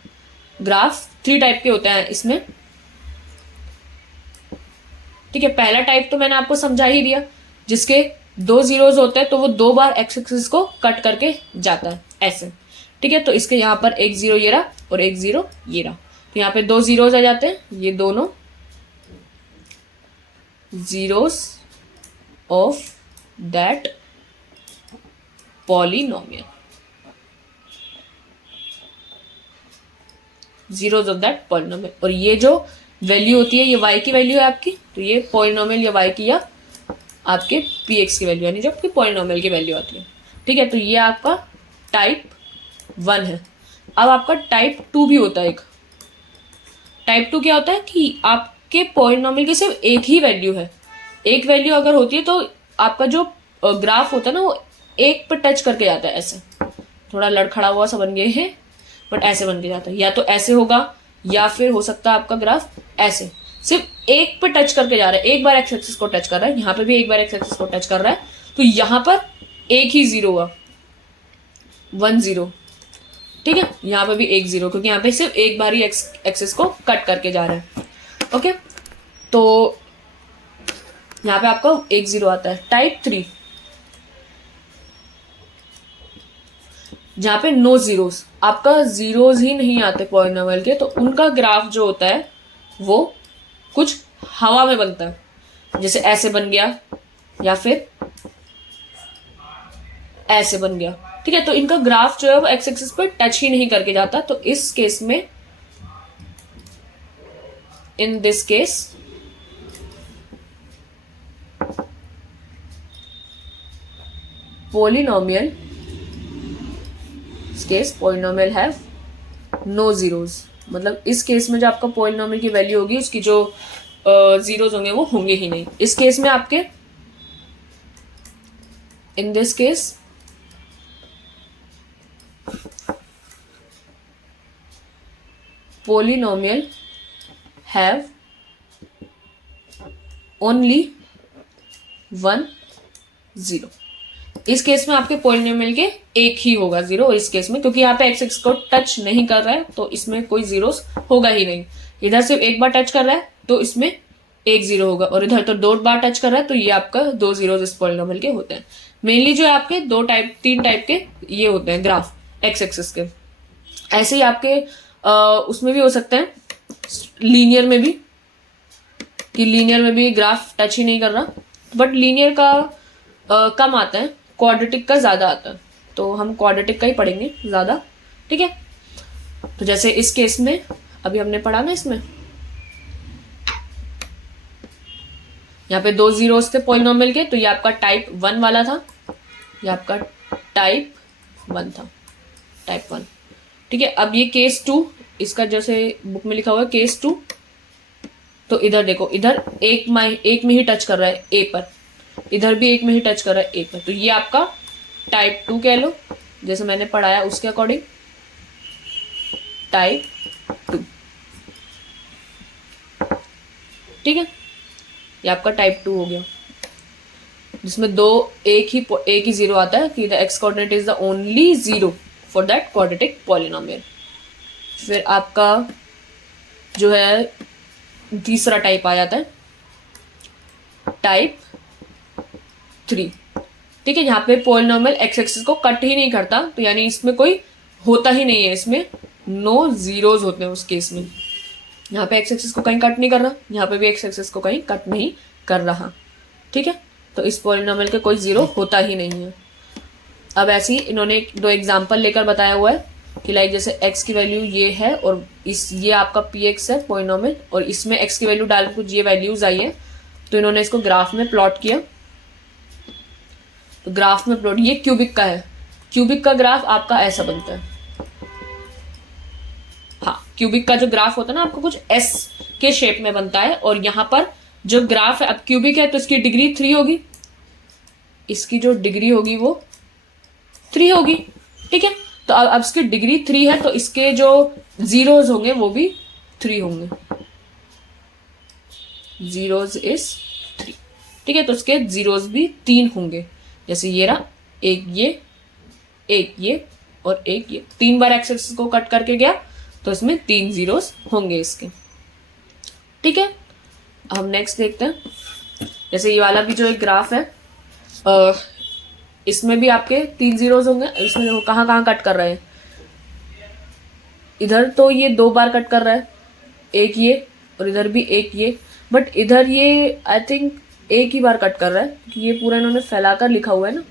ग्राफ 3 टाइप के होते हैं इसमें। ठीक है, पहला टाइप तो मैंने आपको समझा ही दिया, जिसके 2 जीरोज होते हैं तो वो 2 बार एक्स एक्सिस को कट करके जाता है ऐसे। ठीक है, तो इसके यहाँ पर 1 0 ये रहा और 1 0 ये रहा, तो यहाँ पे 2 जीरोज आ जाते हैं। ये दोनों zeros of that polynomial, zeros of that polynomial. और ये जो वैल्यू होती है ये y की वैल्यू है आपकी, तो ये पॉलिनोमियल या y की या आपके px की वैल्यू, यानी जो आपकी पॉलिनोमियल की वैल्यू आती है। ठीक है, तो ये आपका टाइप 1 है। अब आपका टाइप 2 भी होता है एक। टाइप 2 क्या होता है कि आपके पॉलिनोमियल की सिर्फ एक ही वैल्यू है। एक वैल्यू अगर होती है तो आपका जो ग्राफ होता है ना वो एक पर टच करके जाता है ऐसे। थोड़ा लड़खड़ा हुआ सा बन गए हैं बट ऐसे बन के जाता है, या तो ऐसे होगा या फिर हो सकता है आपका ग्राफ ऐसे सिर्फ एक पे टच करके जा रहा है, एक बार एक्स एक्सिस को टच कर रहा है। यहाँ पे भी एक बार एक्स एक्सिस को टच कर रहा है, तो यहाँ पर एक ही जीरो हुआ, 1 0। ठीक है, यहाँ पे भी 1 0, क्योंकि यहाँ पे सिर्फ एक बार ही एक्स एक्सिस को कट करके जा रहा है। ओके, तो यहाँ पे आपका 1 0 आता है। टाइप 3 जहाँ पे नो जीरोस, आपका जीरोस ही नहीं आते पॉलिनोमियल के, तो उनका ग्राफ जो होता है वो कुछ हवा में बनता है, जैसे ऐसे बन गया या फिर ऐसे बन गया। ठीक है, तो इनका ग्राफ जो है वो एक्स एक्सिस पर टच ही नहीं करके जाता। तो इस केस में, in this case polynomial, case polynomial have no zeros, मतलब इस केस में जो आपका पोलिनोमियल की वैल्यू होगी उसकी जो जीरोज होंगे वो होंगे ही नहीं। इस केस में आपके, इन this case polynomial have only 1 0, इस केस में आपके पॉलिनोमियल के एक ही होगा जीरो इस केस में, क्योंकि यहाँ पे एक्स एक्स को टच नहीं कर रहा है तो इसमें कोई जीरोस होगा ही नहीं। इधर सिर्फ एक बार टच कर रहा है तो इसमें एक जीरो होगा, और इधर तो 2 बार टच कर रहा है तो ये आपका 2 जीरोस इस पॉलिनोमियल के होते हैं। मेनली जो है आपके 3 टाइप के ये होते हैं ग्राफ एक्स एक्सिस के। ऐसे ही आपके उसमें भी हो सकते हैं, लीनियर में भी, कि लीनियर में भी ग्राफ टच ही नहीं कर रहा, बट लीनियर का कम आता है, क्वाड्रेटिक का ज्यादा आता है, तो हम क्वाड्रेटिक का ही पढ़ेंगे ज्यादा। ठीक है, तो जैसे इस केस में अभी हमने पढ़ा ना, इसमें यहाँ पे 2 जीरोस थे पॉलिनोमियल के, तो ये आपका टाइप 1 वाला था, ये आपका टाइप 1 था, टाइप 1। ठीक है, अब ये केस 2, इसका जैसे बुक में लिखा हुआ है केस 2, तो इधर देखो, इधर एक में ही टच कर रहा है ए पर, इधर भी एक में ही टच कर रहा है ए पर, तो ये आपका टाइप 2 कह लो, जैसे मैंने पढ़ाया उसके अकॉर्डिंग टाइप 2। ठीक है, ये आपका टाइप 2 हो गया, जिसमें एक ही जीरो आता है कि the x coordinate is the only zero for that quadratic polynomial. फिर आपका जो है तीसरा टाइप आ जाता है टाइप 3। ठीक है, यहाँ पे पॉलिनोमियल एक्स एक्सिस को कट ही नहीं करता, तो यानी इसमें कोई होता ही नहीं है, इसमें नो जीरोज होते हैं उस केस में। यहाँ पे एक्स एक्सिस को कहीं कट नहीं कर रहा, यहाँ पे भी एक्स एक्सिस को कहीं कट नहीं कर रहा। ठीक है, तो इस पॉलिनोमियल के कोई जीरो होता ही नहीं है। अब ऐसे ही इन्होंने 2 एग्जाम्पल लेकर बताया हुआ है कि लाइक जैसे x की वैल्यू ये है और ये आपका px है पॉलिनोमियल, और इसमें x की वैल्यू डाल कुछ ये वैल्यूज आई है, तो इन्होंने इसको ग्राफ में प्लॉट किया। तो ग्राफ में प्लॉट, ये क्यूबिक का है, क्यूबिक का ग्राफ आपका ऐसा बनता है। हाँ, क्यूबिक का जो ग्राफ होता है ना आपको कुछ s के शेप में बनता है, और यहाँ पर जो ग्राफ है, अब क्यूबिक है तो इसकी डिग्री 3 होगी, इसकी जो डिग्री होगी वो 3 होगी। ठीक है, तो अब इसकी डिग्री 3 है तो इसके जो जीरोज होंगे वो भी 3 होंगे, जीरोज इज 3। ठीक है, तो इसके जीरोज भी 3 होंगे, जैसे ये रहा, एक ये और एक ये, 3 बार एक्स एक्सिस को कट करके गया तो इसमें 3 जीरोस होंगे इसके। ठीक है, हम नेक्स्ट देखते हैं, जैसे ये वाला भी जो एक ग्राफ है, इसमें भी आपके 3 जीरोस होंगे। इसमें देखो कहाँ कट कर रहे हैं, इधर तो ये 2 बार कट कर रहा है, एक ये और इधर भी एक ये, बट इधर ये आई थिंक एक ही बार कट कर रहा है, क्योंकि ये पूरा इन्होंने फैलाकर लिखा हुआ है ना,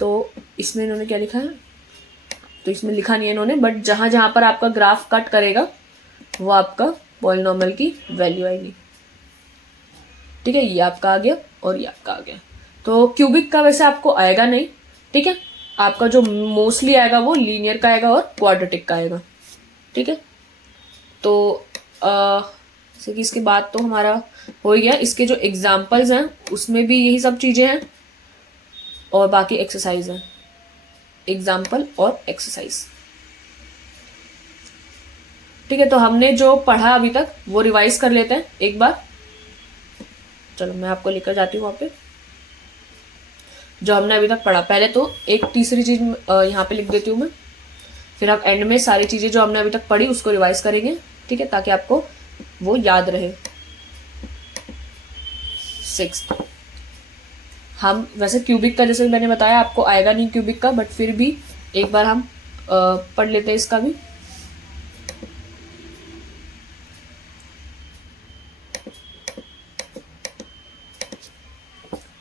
तो इसमें इन्होंने क्या लिखा है, तो इसमें लिखा नहीं है इन्होंने, बट जहां जहां पर आपका ग्राफ कट करेगा वो आपका पॉलिनोमियल की वैल्यू आएगी। ठीक है, ये आपका आ गया और ये आपका आ गया। तो क्यूबिक का वैसे आपको आएगा नहीं। ठीक है, आपका जो मोस्टली आएगा वो लीनियर का आएगा और क्वाड्रेटिक का आएगा। ठीक है, तो जैसे कि इसके बाद तो हमारा हो गया, इसके जो एग्जाम्पल्स हैं उसमें भी यही सब चीज़ें हैं, और बाकी एक्सरसाइज है, एग्जाम्पल और एक्सरसाइज। ठीक है, तो हमने जो पढ़ा अभी तक वो रिवाइज कर लेते हैं एक बार। चलो मैं आपको लेकर जाती हूँ वहाँ पे जो हमने अभी तक पढ़ा। पहले तो एक तीसरी चीज यहाँ पे लिख देती हूँ मैं, फिर हम एंड में सारी चीजें जो हमने अभी तक पढ़ी उसको रिवाइज करेंगे। ठीक है, ताकि आपको वो याद रहे। 6 हम वैसे क्यूबिक का जैसे मैंने बताया आपको आएगा नहीं क्यूबिक का, बट फिर भी एक बार हम पढ़ लेते हैं इसका भी।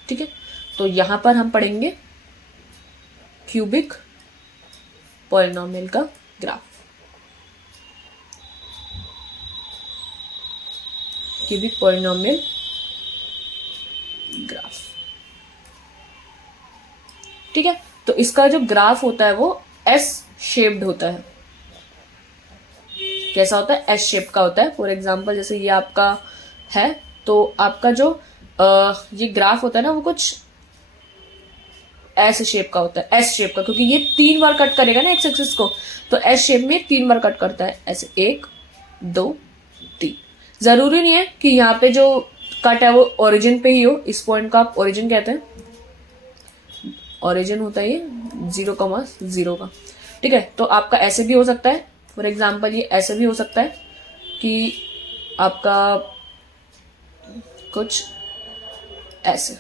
ठीक है, तो यहां पर हम पढ़ेंगे क्यूबिक पॉलिनोमियल का ग्राफ। Cubic polynomial graph. ठीक है, तो इसका जो ग्राफ होता है वो एस शेप्ड होता है। कैसा होता है? एस शेप का होता है। फॉर एग्जाम्पल जैसे ये आपका है, तो आपका जो ये ग्राफ होता है ना वो कुछ ऐसे शेप का होता है, एस शेप का, क्योंकि ये 3 बार कट करेगा ना एक्स एक्सिस को, तो एस शेप में 3 बार कट करता है, ऐसे 1 2 3। जरूरी नहीं है कि यहाँ पे जो कट है वो ओरिजिन पे ही हो, इस पॉइंट को आप ओरिजिन कहते हैं। ओरिजिन होता है ये 0,0 का। ठीक है, तो आपका ऐसे भी हो सकता है, फॉर एग्जाम्पल ये ऐसे भी हो सकता है कि आपका कुछ ऐसे,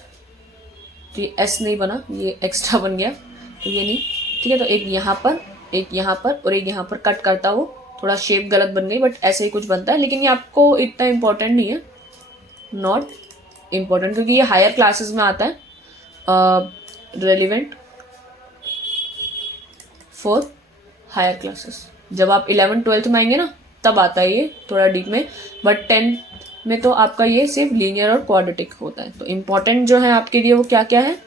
तो ये एस नहीं बना, ये एक्स्ट्रा बन गया, तो ये नहीं। ठीक है, तो एक यहाँ पर, एक यहाँ पर और एक यहाँ पर कट करता हो, थोड़ा शेप गलत बन गई, बट ऐसे ही कुछ बनता है, लेकिन ये आपको इतना इम्पोर्टेंट नहीं है, नॉट इम्पोर्टेंट, क्योंकि ये हायर क्लासेस में आता है, रेलिवेंट फॉर हायर क्लासेस। जब आप 11th-12th में आएंगे ना तब आता है ये थोड़ा डीप में, बट 10th में तो आपका ये सिर्फ लीनियर और क्वाड्रेटिक होता है। तो इम्पोर्टेंट जो है आपके लिए वो क्या क्या है,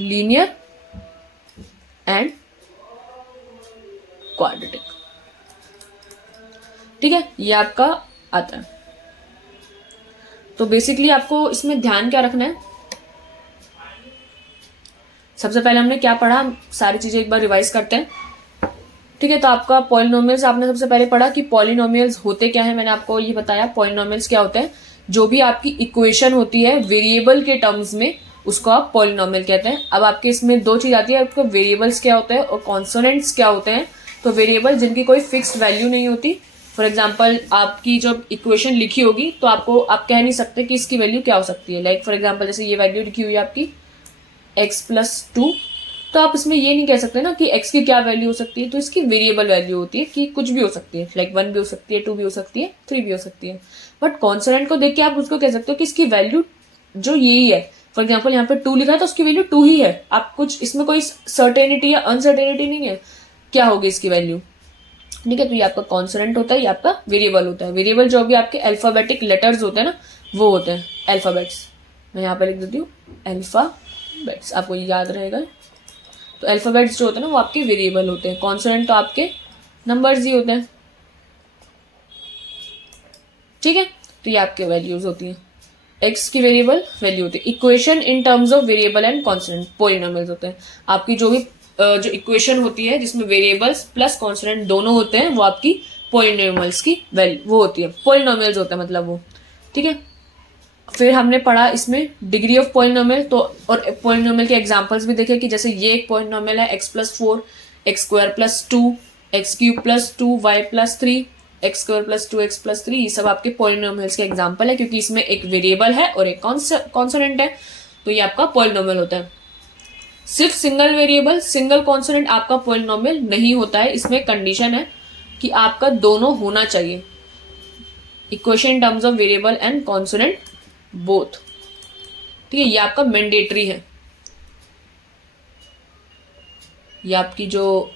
लीनियर एंड क्वाड्रेटिक। ठीक है, ये आपका आता है। तो बेसिकली आपको इसमें ध्यान क्या रखना है, सबसे पहले हमने क्या पढ़ा, सारी चीजें एक बार रिवाइज करते हैं। ठीक है, तो आपका पॉलिनोमियल्स आपने सबसे पहले पढ़ा कि पॉलिनोमियल्स होते क्या है, मैंने आपको ये बताया पॉलिनोमियल्स क्या होते हैं। जो भी आपकी इक्वेशन होती है वेरिएबल के टर्म्स में उसको आप पॉलिनोमियल कहते हैं। अब आपके इसमें दो चीज आती है, आपको वेरिएबल्स क्या होते हैं और कॉन्सोनेंट्स क्या होते हैं। तो वेरिएबल जिनकी कोई फिक्स्ड वैल्यू नहीं होती, फॉर एग्जाम्पल आपकी जब इक्वेशन लिखी होगी तो आपको आप कह नहीं सकते कि इसकी वैल्यू क्या हो सकती है। लाइक फॉर एग्जाम्पल जैसे ये वैल्यू लिखी हुई है आपकी x+2, तो आप इसमें ये नहीं कह सकते ना कि x की क्या वैल्यू हो सकती है, तो इसकी वेरिएबल वैल्यू होती है कि कुछ भी हो सकती है, लाइक 1 भी हो सकती है, 2 भी हो सकती है, 3 भी हो सकती है। बट कॉन्सोनेंट को देख के आप उसको कह सकते हो कि इसकी वैल्यू जो यही है। फॉर एग्जाम्पल यहाँ पे 2 लिखा है तो उसकी वैल्यू 2 ही है, आप कुछ इसमें कोई सर्टेनिटी या अनसर्टेनिटी नहीं है क्या होगी इसकी वैल्यू। ठीक है, तो ये आपका कॉन्सोनेंट होता है, ये आपका वेरिएबल होता है। वेरिएबल जो भी आपके अल्फाबेटिक लेटर्स होते हैं ना वो होते हैं अल्फाबेट्स। मैं यहाँ पे लिख देती हूँ अल्फाबेट्स, आपको याद रहेगा। तो अल्फाबेट्स जो होते हैं ना वो आपके वेरिएबल होते हैं, कॉन्सोनेंट तो आपके नंबर्स ही होते हैं। ठीक है, तो ये आपके वैल्यूज होती हैं, एक्स की वेरिएबल वैल्यू होती है। Equation in terms of variable and consonant polynomials होते हैं। आपकी जो भी जो इक्वेशन होती है जिसमें वेरिएबल्स प्लस कॉन्सोनेंट दोनों होते हैं वो आपकी पॉलिनोमियल्स की वैल्यू वो होती है, पॉलिनोमियल्स होता है मतलब वो। ठीक है, फिर हमने पढ़ा इसमें डिग्री ऑफ पॉलिनोमियल, तो और पॉलिनोमियल के एग्जांपल्स भी देखे कि जैसे ये एक पॉलिनोमियल है x+4, x²+2, x³ +2, y+3, x² + 2x+3, ये सब आपके पॉलिनोमियल्स के एग्जांपल है, क्योंकि इसमें एक वेरिएबल है और एक कॉन्सोनेंट है, तो ये आपका पॉलिनोमियल होता है। सिर्फ सिंगल वेरिएबल सिंगल कॉन्सोनेंट आपका पॉलिनोमियल नहीं होता है, इसमें कंडीशन है कि आपका दोनों होना चाहिए, equation in terms of variable and consonant both. ठीक है, ये आपका मैंडेटरी है, ये आपकी जो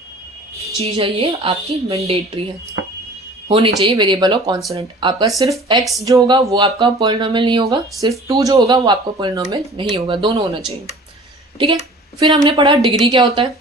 चीज है ये आपकी मैंडेटरी है, होनी चाहिए वेरिएबल और कॉन्सोनेंट। आपका सिर्फ x जो होगा वो आपका पॉलिनोमियल नहीं होगा, सिर्फ 2 जो होगा वो आपका पॉलिनोमियल नहीं होगा, दोनों होना चाहिए। ठीक है, फिर हमने पढ़ा डिग्री क्या होता है।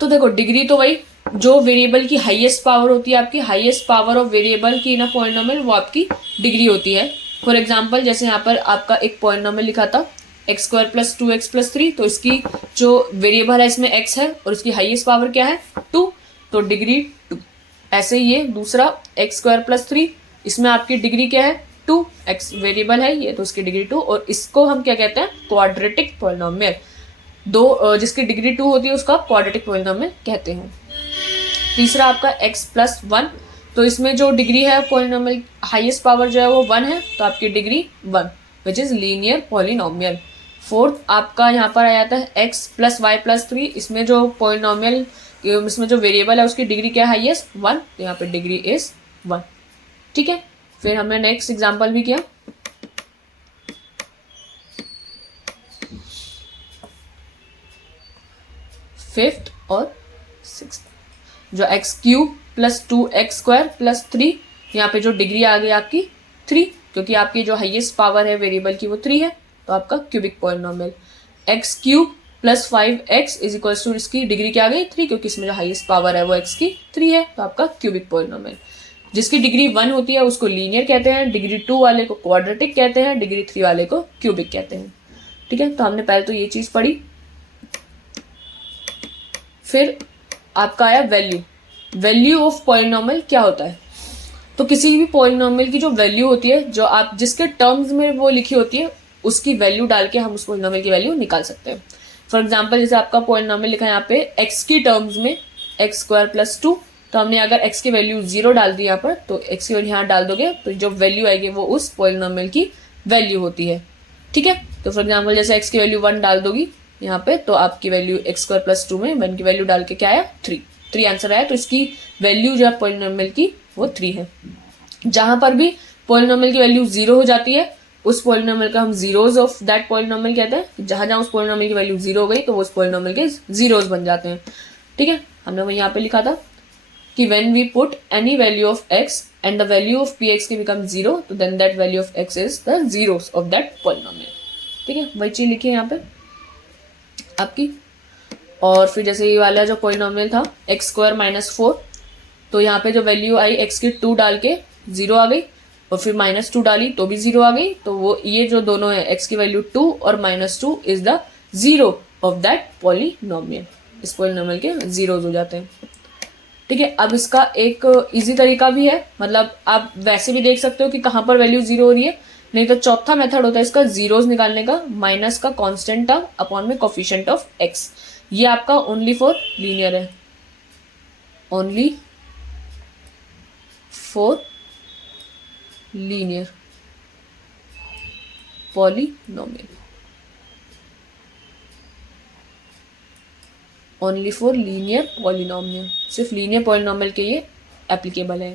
तो देखो डिग्री तो वही जो वेरिएबल की हाईएस्ट पावर होती है, आपकी हाईएस्ट पावर ऑफ वेरिएबल की ना पॉलिनोमियल, वो आपकी डिग्री होती है। फॉर एग्जाम्पल जैसे यहाँ पर आपका एक पॉलिनोमियल लिखा था x² + 2x+3, तो इसकी जो वेरिएबल है इसमें x है और इसकी हाईएस्ट पावर क्या है 2, तो डिग्री 2। ऐसे ही ये दूसरा x² + 3, इसमें आपकी डिग्री क्या है 2, x वेरिएबल है ये तो इसकी डिग्री 2, और इसको हम क्या कहते हैं क्वाड्रेटिक पॉलिनोमियल। दो जिसकी डिग्री 2 होती है उसका क्वाड्रेटिक पॉलिनोमियल कहते हैं। तीसरा आपका x+1, तो इसमें जो डिग्री है पॉलिनोमियल हाईएस्ट पावर जो है वो 1 है, तो आपकी degree 1 which is linear polynomial. Fourth आपका यहाँ पर आ जाता है x + y+3, इसमें जो पॉलिनोमियल इसमें जो वेरिएबल है उसकी डिग्री क्या है हाईएस्ट 1, तो यहाँ पे डिग्री इज 1। ठीक है, फिर हमने नेक्स्ट एग्जांपल भी किया, फिफ्थ और सिक्स्थ, जो x³ + 2x² + 3, यहाँ पे जो डिग्री आ गई आपकी 3, क्योंकि आपकी जो हाईएस्ट पावर है वेरिएबल की वो 3 है, तो आपका क्यूबिक पॉलिनोमियल। x³ + 5x = इसकी डिग्री क्या आ गई 3, क्योंकि इसमें जो हाईएस्ट पावर है वो x की 3 है, तो आपका क्यूबिक पॉलिनोमियल। जिसकी डिग्री 1 होती है उसको लीनियर कहते हैं, डिग्री 2 वाले को क्वाड्रेटिक कहते हैं, डिग्री 3 वाले को क्यूबिक कहते हैं। ठीक है, तो हमने पहले तो ये चीज पढ़ी। फिर आपका आया वैल्यू ऑफ पॉलिनोमियल क्या होता है। तो किसी भी पॉलिनोमियल की जो वैल्यू होती है, जो आप जिसके टर्म्स में वो लिखी होती है, उसकी वैल्यू डाल के हम उस पॉलिनोमियल की वैल्यू निकाल सकते हैं। फॉर एग्जाम्पल जैसे आपका पॉलिनोमियल लिखा है यहाँ पे x की टर्म्स में x² + 2, तो हमने अगर x की वैल्यू 0 डाल दी यहाँ पर, तो x की वैल्यू यहाँ डाल दोगे तो जो वैल्यू आएगी वो उस पॉलिनोमियल की वैल्यू होती है। ठीक है, तो फॉर एग्जाम्पल जैसे x की वैल्यू 1 डाल दोगी यहाँ पे, तो आपकी वैल्यू x² + 2 में 1 की वैल्यू डाल के क्या आया 3 आंसर आया। तो इसकी वैल्यू जो है पॉलिनोमियल की वो 3 है। जहां पर भी पॉलिनोमियल की वैल्यू 0 हो जाती है उस पॉलिनोमियल का हम जीरोज ऑफ दैट पॉलिनोमियल कहते हैं। जहां जहां उस पॉलिनोमियल की वैल्यू 0 हो गई तो वो उस पॉलिनोमियल के जीरोज बन जाते हैं। ठीक है, हमने वो यहाँ पे लिखा था कि when we put any value of x and the value of px के बिकम 0, तो then that value of x is the zeros of that polynomial. ठीक है, वही चीज लिखी है यहाँ पे आपकी। और फिर जैसे ये वाला जो पॉलिनोमियल था x² - 4, तो यहाँ पे जो वैल्यू आई x की 2 डाल के 0 आ गई, और फिर -2 डाली तो भी 0 आ गई। तो वो ये जो दोनों है x की वैल्यू 2 और -2 is the zero of that polynomial. इस पॉलिनोमियल के जीरोज हो जाते हैं। ठीक है, अब इसका एक इजी तरीका भी है, मतलब आप वैसे भी देख सकते हो कि कहाँ पर वैल्यू 0 हो रही है। नहीं तो चौथा मेथड होता है इसका जीरोज निकालने का, माइनस का कांस्टेंट टर्म अपॉन में कोफिशिएंट ऑफ x। ये आपका ओनली फॉर लीनियर है, only for linear polynomial, only for linear polynomial, सिर्फ लीनियर पॉलिनोमियल के ये एप्लीकेबल है।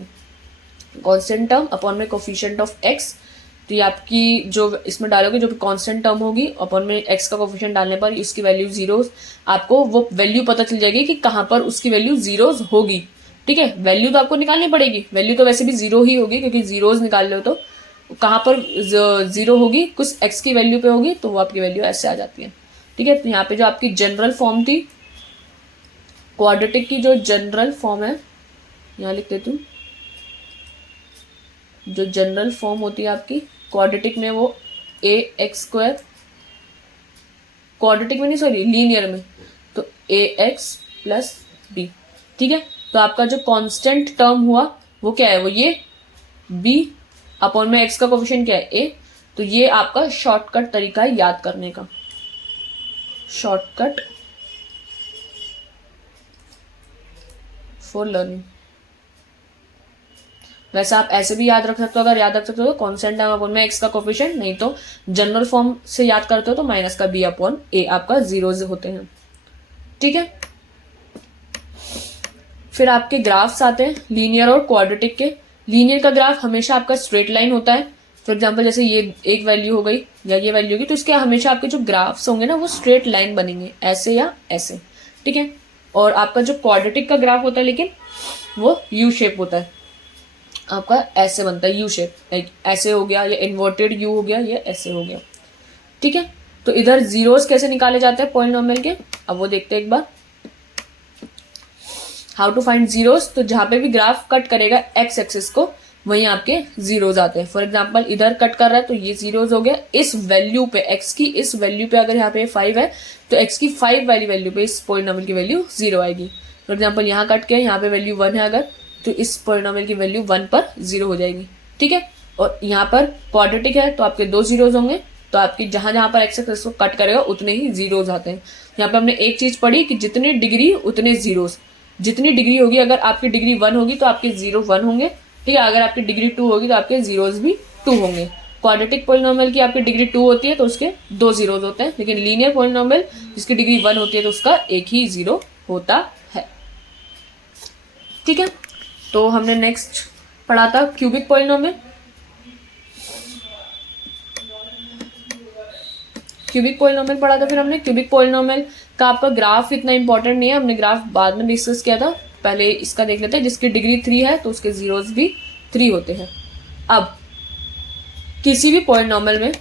कांस्टेंट टर्म अपॉन में कोफिशिएंट ऑफ x, तो ये आपकी जो इसमें डालोगे जो भी कांस्टेंट टर्म होगी अपॉन में x का कोफिशिएंट डालने पर इसकी वैल्यू जीरोस, आपको वो वैल्यू पता चल जाएगी कि कहाँ पर उसकी वैल्यू जीरोस होगी। ठीक है, वैल्यू तो आपको निकालनी पड़ेगी, वैल्यू तो वैसे भी 0 ही होगी क्योंकि जीरोस निकाल लो तो कहाँ पर 0 होगी, कुछ x की वैल्यू पे होगी, तो वो आपकी वैल्यू ऐसे आ जाती है। ठीक है, तो यहाँ पे जो आपकी जनरल फॉर्म थी क्वाड्रेटिक की, जो जनरल फॉर्म है यहाँ लिख देती हूँ, जो जनरल फॉर्म होती है आपकी क्वाड्रेटिक में वो ax², क्वाड्रेटिक में नहीं सॉरी लीनियर में, तो ax + b। ठीक है, तो आपका जो कांस्टेंट टर्म हुआ वो क्या है, वो ये b अपॉन में x का कोफिशिएंट क्या है a। तो ये आपका शॉर्टकट तरीका है याद करने का, शॉर्टकट फॉर लर्निंग। वैसे आप ऐसे भी याद रख सकते हो, अगर याद रख सकते हो तो कांस्टेंट टर्म अपॉन में x का कोफिशिएंट, नहीं तो जनरल फॉर्म से याद करते हो तो माइनस का b अपॉन a आपका जीरोज होते हैं। ठीक है, फिर आपके ग्राफ्स आते हैं लीनियर और क्वाड्रेटिक के। लीनियर का ग्राफ हमेशा आपका स्ट्रेट लाइन होता है। फॉर एग्जाम्पल जैसे ये एक वैल्यू हो गई या ये वैल्यू होगी, तो इसके हमेशा आपके जो ग्राफ्स होंगे ना वो स्ट्रेट लाइन बनेंगे, ऐसे या ऐसे। ठीक है, और आपका जो क्वाड्रेटिक का ग्राफ होता है लेकिन वो यू शेप होता है, आपका ऐसे बनता है यू शेप, लाइक ऐसे हो गया, या इन्वर्टेड यू हो गया, या ऐसे हो गया। ठीक है, तो इधर जीरोस कैसे निकाले जाते हैं पॉलिनोमियल के, अब वो देखते हैं एक बार। हाउ टू फाइंड जीरोस, तो जहां पे भी ग्राफ कट करेगा एक्स एक्सिस को वहीं आपके जीरोज आते हैं। फॉर एग्जांपल इधर कट कर रहा है तो ये जीरोज हो गया, इस वैल्यू पे x की इस वैल्यू पे अगर यहाँ पे 5 है तो x की 5 वाली वैल्यू पे इस पॉलिनोमियल की वैल्यू 0 आएगी। फॉर एग्जांपल यहाँ कट के यहाँ पे वैल्यू 1 है अगर, तो इस पॉलिनोमियल की वैल्यू 1 पर 0 हो जाएगी। ठीक है, और यहाँ पर क्वाड्रेटिक है तो आपके 2 जीरोज होंगे, तो आपकी जहां जहां पर x एक्सिस को कट करेगा उतने ही जीरोज आते हैं। यहाँ पे हमने एक चीज पढ़ी कि जितनी डिग्री उतने जीरोज, जितनी डिग्री होगी, अगर आपकी डिग्री 1 होगी तो आपके 0 1 होंगे। ठीक है, अगर आपकी डिग्री 2 होगी तो आपके जीरोज भी 2 होंगे। क्वाड्रेटिक पॉलिनोमियल की आपकी डिग्री 2 होती है तो उसके 2 जीरोज होते हैं, लेकिन लीनियर पॉलिनोमियल जिसकी डिग्री 1 होती है तो उसका एक ही जीरो होता है। ठीक है, तो हमने नेक्स्ट पढ़ा था क्यूबिक पॉलिनोमियल। क्यूबिक पॉलिनोमियल पढ़ा था, फिर हमने क्यूबिक पॉलिनोमियल का आपका ग्राफ इतना इंपॉर्टेंट नहीं है, हमने ग्राफ बाद में डिस्कस किया था। पहले इसका देख लेते हैं, जिसकी डिग्री 3 है तो उसके जीरोज भी 3 होते हैं। अब किसी भी पॉलिनोमियल में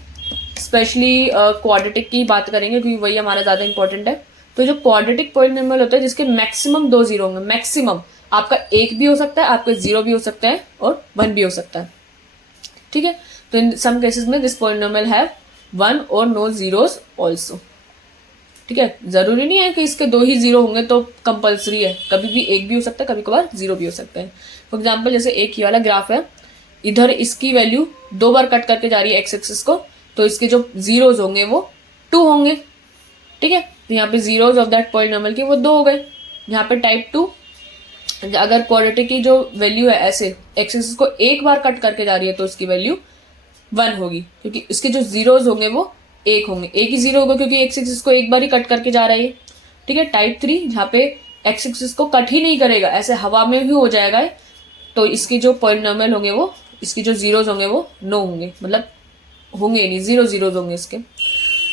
स्पेशली क्वाड्रेटिक की बात करेंगे क्योंकि वही हमारा ज़्यादा इंपॉर्टेंट है। तो जो क्वाड्रेटिक पॉलिनोमियल होता है जिसके मैक्सिमम 2 जीरो होंगे, मैक्सिमम आपका 1 भी हो सकता है, आपका 0 भी हो सकता है और 1 भी हो सकता है। ठीक है, तो इन सम केसेस में दिस पॉलिनोमियल हैव 1 और नो जीरोस ऑल्सो। ठीक है, जरूरी नहीं है कि इसके 2 ही जीरो होंगे तो कंपलसरी है, कभी भी 1 भी हो सकता है, कभी कभार 0 भी हो सकता है। फॉर एग्जाम्पल जैसे एक ही वाला ग्राफ है, इधर इसकी वैल्यू 2 बार कट करके जा रही है एक्स एक्सिस को, तो इसके जो जीरोज होंगे वो 2 होंगे। ठीक है, तो यहाँ पे जीरोज ऑफ दैट पॉलिनोमियल के वो 2 हो गए। यहाँ पे टाइप 2, अगर क्वाड्रेटिक की जो वैल्यू है ऐसे एक्स एक्सिस को एक बार कट करके जा रही है तो उसकी वैल्यू 1 होगी, क्योंकि इसके जो जीरोज होंगे वो 1 होंगे। एक ही जीरो होगा क्योंकि एक्स एक्सिस को एक बार ही कट करके जा रहा है। ठीक है। टाइप 3 जहाँ पे एक्स एक्सिस को कट ही नहीं करेगा, ऐसे हवा में भी हो जाएगा, तो इसके जो पॉलिनोमियल होंगे वो, इसके जो जीरोज होंगे वो 9 होंगे, मतलब होंगे नहीं, 0 जीरोज होंगे इसके।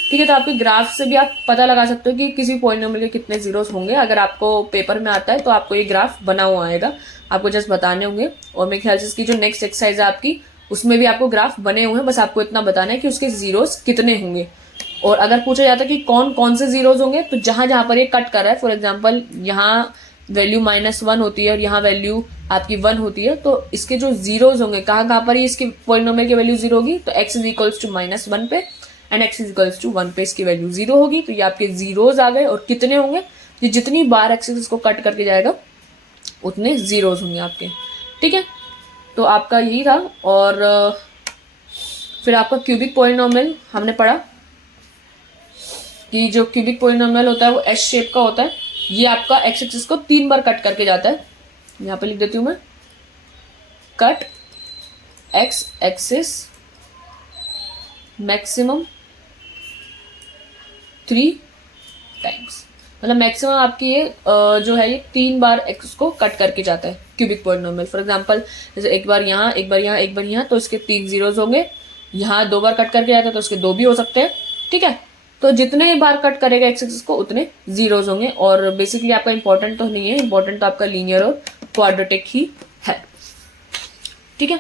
ठीक है। तो आपके ग्राफ से भी आप पता लगा सकते हो कि किसी पॉलिनोमियल के कितने जीरोस होंगे। अगर आपको पेपर में आता है तो आपको ये ग्राफ बना हुआ आएगा, आपको जस्ट बताने होंगे। और मेरे ख्याल से इसकी जो नेक्स्ट एक्सरसाइज है आपकी, उसमें भी आपको ग्राफ बने हुए हैं, बस आपको इतना बताना है कि उसके जीरोस कितने होंगे। और अगर पूछा जाता है कि कौन कौन से जीरोस होंगे, तो जहां जहां पर ये कट कर रहा है, फॉर एग्जाम्पल यहाँ वैल्यू -1 होती है और यहाँ वैल्यू आपकी 1 होती है, तो इसके जो जीरोस होंगे कहाँ पर ये इसके पॉलिनोमियल की वैल्यू 0 होगी, तो x इज -1 पे एंड x इज 1 पे इसकी वैल्यू 0 होगी। तो ये आपके जीरोस आ गए। और कितने होंगे, ये जितनी बार x इसको कट करके जाएगा उतने जीरोस होंगे आपके। ठीक है। तो आपका यही था। और फिर आपका क्यूबिक पॉलिनोमियल हमने पढ़ा कि जो क्यूबिक पॉलिनोमियल होता है वो एस शेप का होता है। ये आपका एक्स एक्सिस को 3 बार कट करके जाता है। यहाँ पे लिख देती हूँ मैं, cut x axis maximum 3 times, मतलब मैक्सिमम आपकी ये जो है ये 3 बार एक्स को कट करके जाता है क्यूबिक पॉलिनोमियल। फॉर एग्जांपल जैसे एक बार यहाँ, एक बार यहाँ, एक बार यहाँ, तो इसके 3 जीरोस होंगे। यहाँ 2 बार कट करके जाता है तो उसके 2 भी हो सकते हैं। ठीक है। तो जितने बार कट करेगा एक्स एक्सिस को उतने जीरोस होंगे। और बेसिकली आपका इंपॉर्टेंट तो नहीं है, इंपॉर्टेंट तो आपका लीनियर और क्वाड्रेटिक ही है। ठीक है।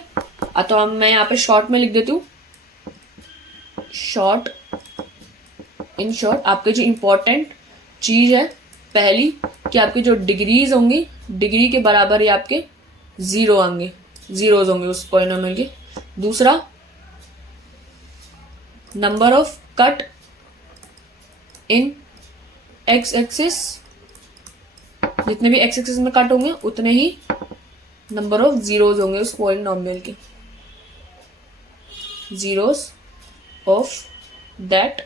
तो अब मैं यहाँ पे शॉर्ट में लिख देती हूँ, शॉर्ट, इन शॉर्ट आपके जो इंपॉर्टेंट चीज है पहली, कि आपकी जो डिग्रीज होंगी, डिग्री के बराबर ही आपके जीरोज होंगे उस पॉलिनोमियल के। दूसरा, number of cut in x axis, जितने भी एक्स एक्सिस में कट होंगे उतने ही नंबर ऑफ जीरोज होंगे उस पॉलिनोमियल के, जीरोस ऑफ दैट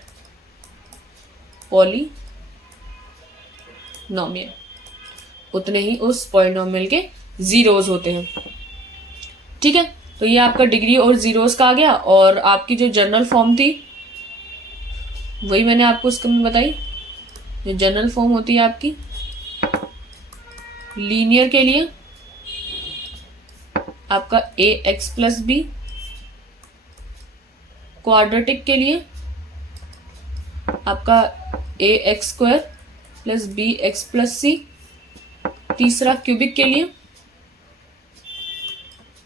पॉलिनोमियल, उतने ही उस पॉलिनोमियल के जीरोस होते हैं। ठीक है। तो ये आपका डिग्री और जीरोस का आ गया। और आपकी जो जनरल फॉर्म थी वही मैंने आपको उसके में बताई। जो जनरल फॉर्म होती है आपकी लीनियर के लिए, आपका ax+b, क्वाड्रेटिक के लिए आपका ax² + bx+c, तीसरा क्यूबिक के लिए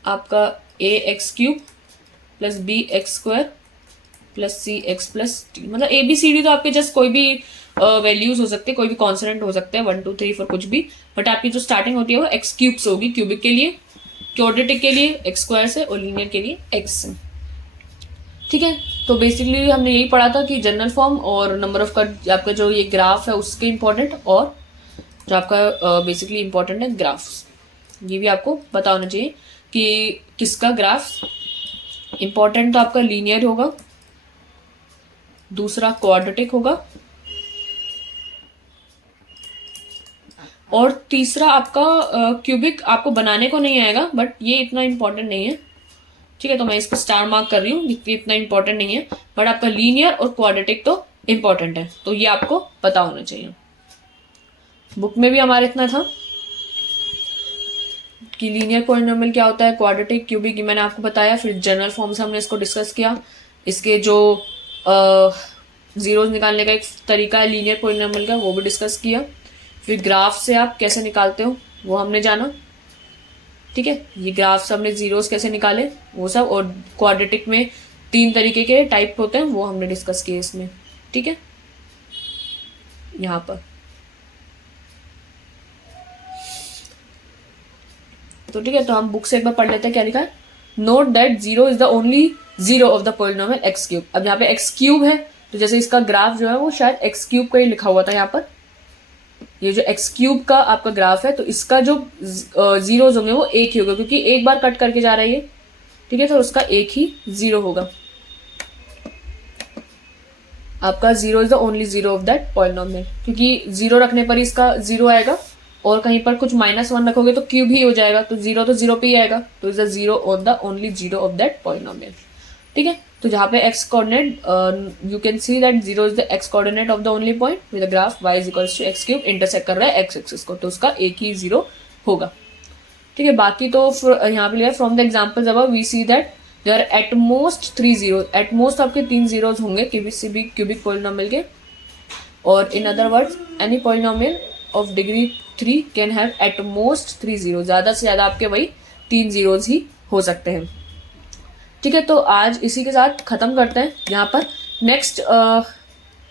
आपका ax³ + bx² + cx+d, मतलब ABCD तो आपके जस्ट कोई भी वैल्यूज हो सकते हैं, कोई भी कॉन्सोनेंट हो सकते हैं, 1 2 3 4 कुछ भी, बट आपकी जो स्टार्टिंग होती है वो x³ से होगी क्यूबिक के लिए, क्वाड्रेटिक के लिए x² से और लीनियर के लिए x से। ठीक है। तो बेसिकली हमने यही पढ़ा था कि जनरल फॉर्म और नंबर ऑफ कट, आपका जो ये ग्राफ है उसके इंपॉर्टेंट, और जो आपका बेसिकली इंपॉर्टेंट है ग्राफ्स, ये भी आपको पता होना चाहिए कि किसका ग्राफ इंपॉर्टेंट। तो आपका लीनियर होगा, दूसरा क्वाड्रेटिक होगा, और तीसरा आपका क्यूबिक आपको बनाने को नहीं आएगा, बट ये इतना इंपॉर्टेंट नहीं है। ठीक है। तो मैं इसको स्टार मार्क कर रही हूँ, इतना इंपॉर्टेंट नहीं है, बट आपका लीनियर और क्वाड्रेटिक तो इंपॉर्टेंट है, तो ये आपको पता होना चाहिए। बुक में भी हमारे इतना था कि लीनियर पॉलिनोमियल क्या होता है, क्वाड्रेटिक, क्यूबिक, ये मैंने आपको बताया। फिर जनरल फॉर्म से हमने इसको डिस्कस किया। इसके जो जीरोस निकालने का एक तरीका है लीनियर पॉलिनोमियल का, वो भी डिस्कस किया। फिर ग्राफ से आप कैसे निकालते हो वो हमने जाना। ठीक है। ये ग्राफ से हमने जीरोस कैसे निकाले वो सब, और क्वाड्रेटिक में 3 तरीके के टाइप होते हैं वो हमने डिस्कस किए इसमें। ठीक है। यहाँ पर तो ठीक है। तो हम बुक से एक बार पढ़ लेते हैं क्या लिखा है। Note that 0 is the only zero of the polynomial x³। अब यहाँ पे x³ है, तो जैसे इसका ग्राफ जो है वो शायद x³ का ही लिखा हुआ था यहाँ पर। ये जो x³ का आपका ग्राफ है, तो इसका जो जीरोज होंगे वो एक ही होगा, क्योंकि एक बार कट करके जा रहा है ये। ठीक है। तो उसका एक ही जीरो होगा। आपका 0 is the only 0 of that polynomial, क्योंकि 0 रखने पर इसका 0 आएगा और कहीं पर कुछ -1 रखोगे तो क्यूब ही हो जाएगा, तो 0 तो 0 पे ही आएगा, तो is the 0 of the only 0 of that polynomial. ठीक है, तो जहाँ पे x coordinate you can see that 0 is the x coordinate of the only point with the graph y is equals to x cube, intersect कर रहा है x axis को, तो उसका एक ही 0 होगा। ठीक है, बाकी तो यहाँ पे लिया from the examples above we see that there at most 3 जीरो, एट मोस्ट आपके 3 जीरोज होंगे किसी भी क्यूबिक पॉलिनोमियल के, और in other words any polynomial of degree 3 can have eight most 3 zero, ज़्यादा से ज़्यादा आपके वही 3 जीरोज ही हो सकते हैं। ठीक है, तो आज इसी के साथ ख़त्म करते हैं। यहाँ पर नेक्स्ट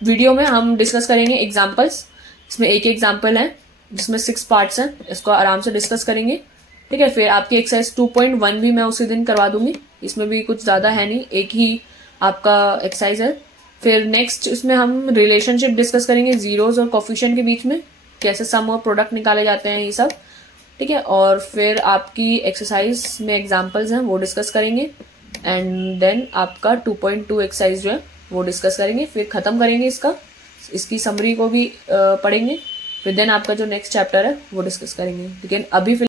वीडियो में हम डिस्कस करेंगे एग्जाम्पल्स, इसमें एक एग्जाम्पल है जिसमें 6 पार्ट्स हैं, इसको आराम से डिस्कस करेंगे। ठीक है, फिर आपकी एक्सरसाइज 2.1 भी मैं उसी दिन करवा दूंगी, इसमें भी कुछ ज़्यादा है नहीं, एक ही आपका एक्सरसाइज है। फिर नेक्स्ट इसमें हम रिलेशनशिप डिस्कस करेंगे जीरोज और कोफिशिएंट के बीच में, कैसे सम और प्रोडक्ट निकाले जाते हैं ये सब। ठीक है, और फिर आपकी एक्सरसाइज में एग्जाम्पल्स हैं वो डिस्कस करेंगे, एंड देन आपका 2.2 एक्सरसाइज जो है वो डिस्कस करेंगे, फिर ख़त्म करेंगे इसकी समरी को भी पढ़ेंगे, फिर देन आपका जो नेक्स्ट चैप्टर है वो डिस्कस करेंगे। लेकिन अभी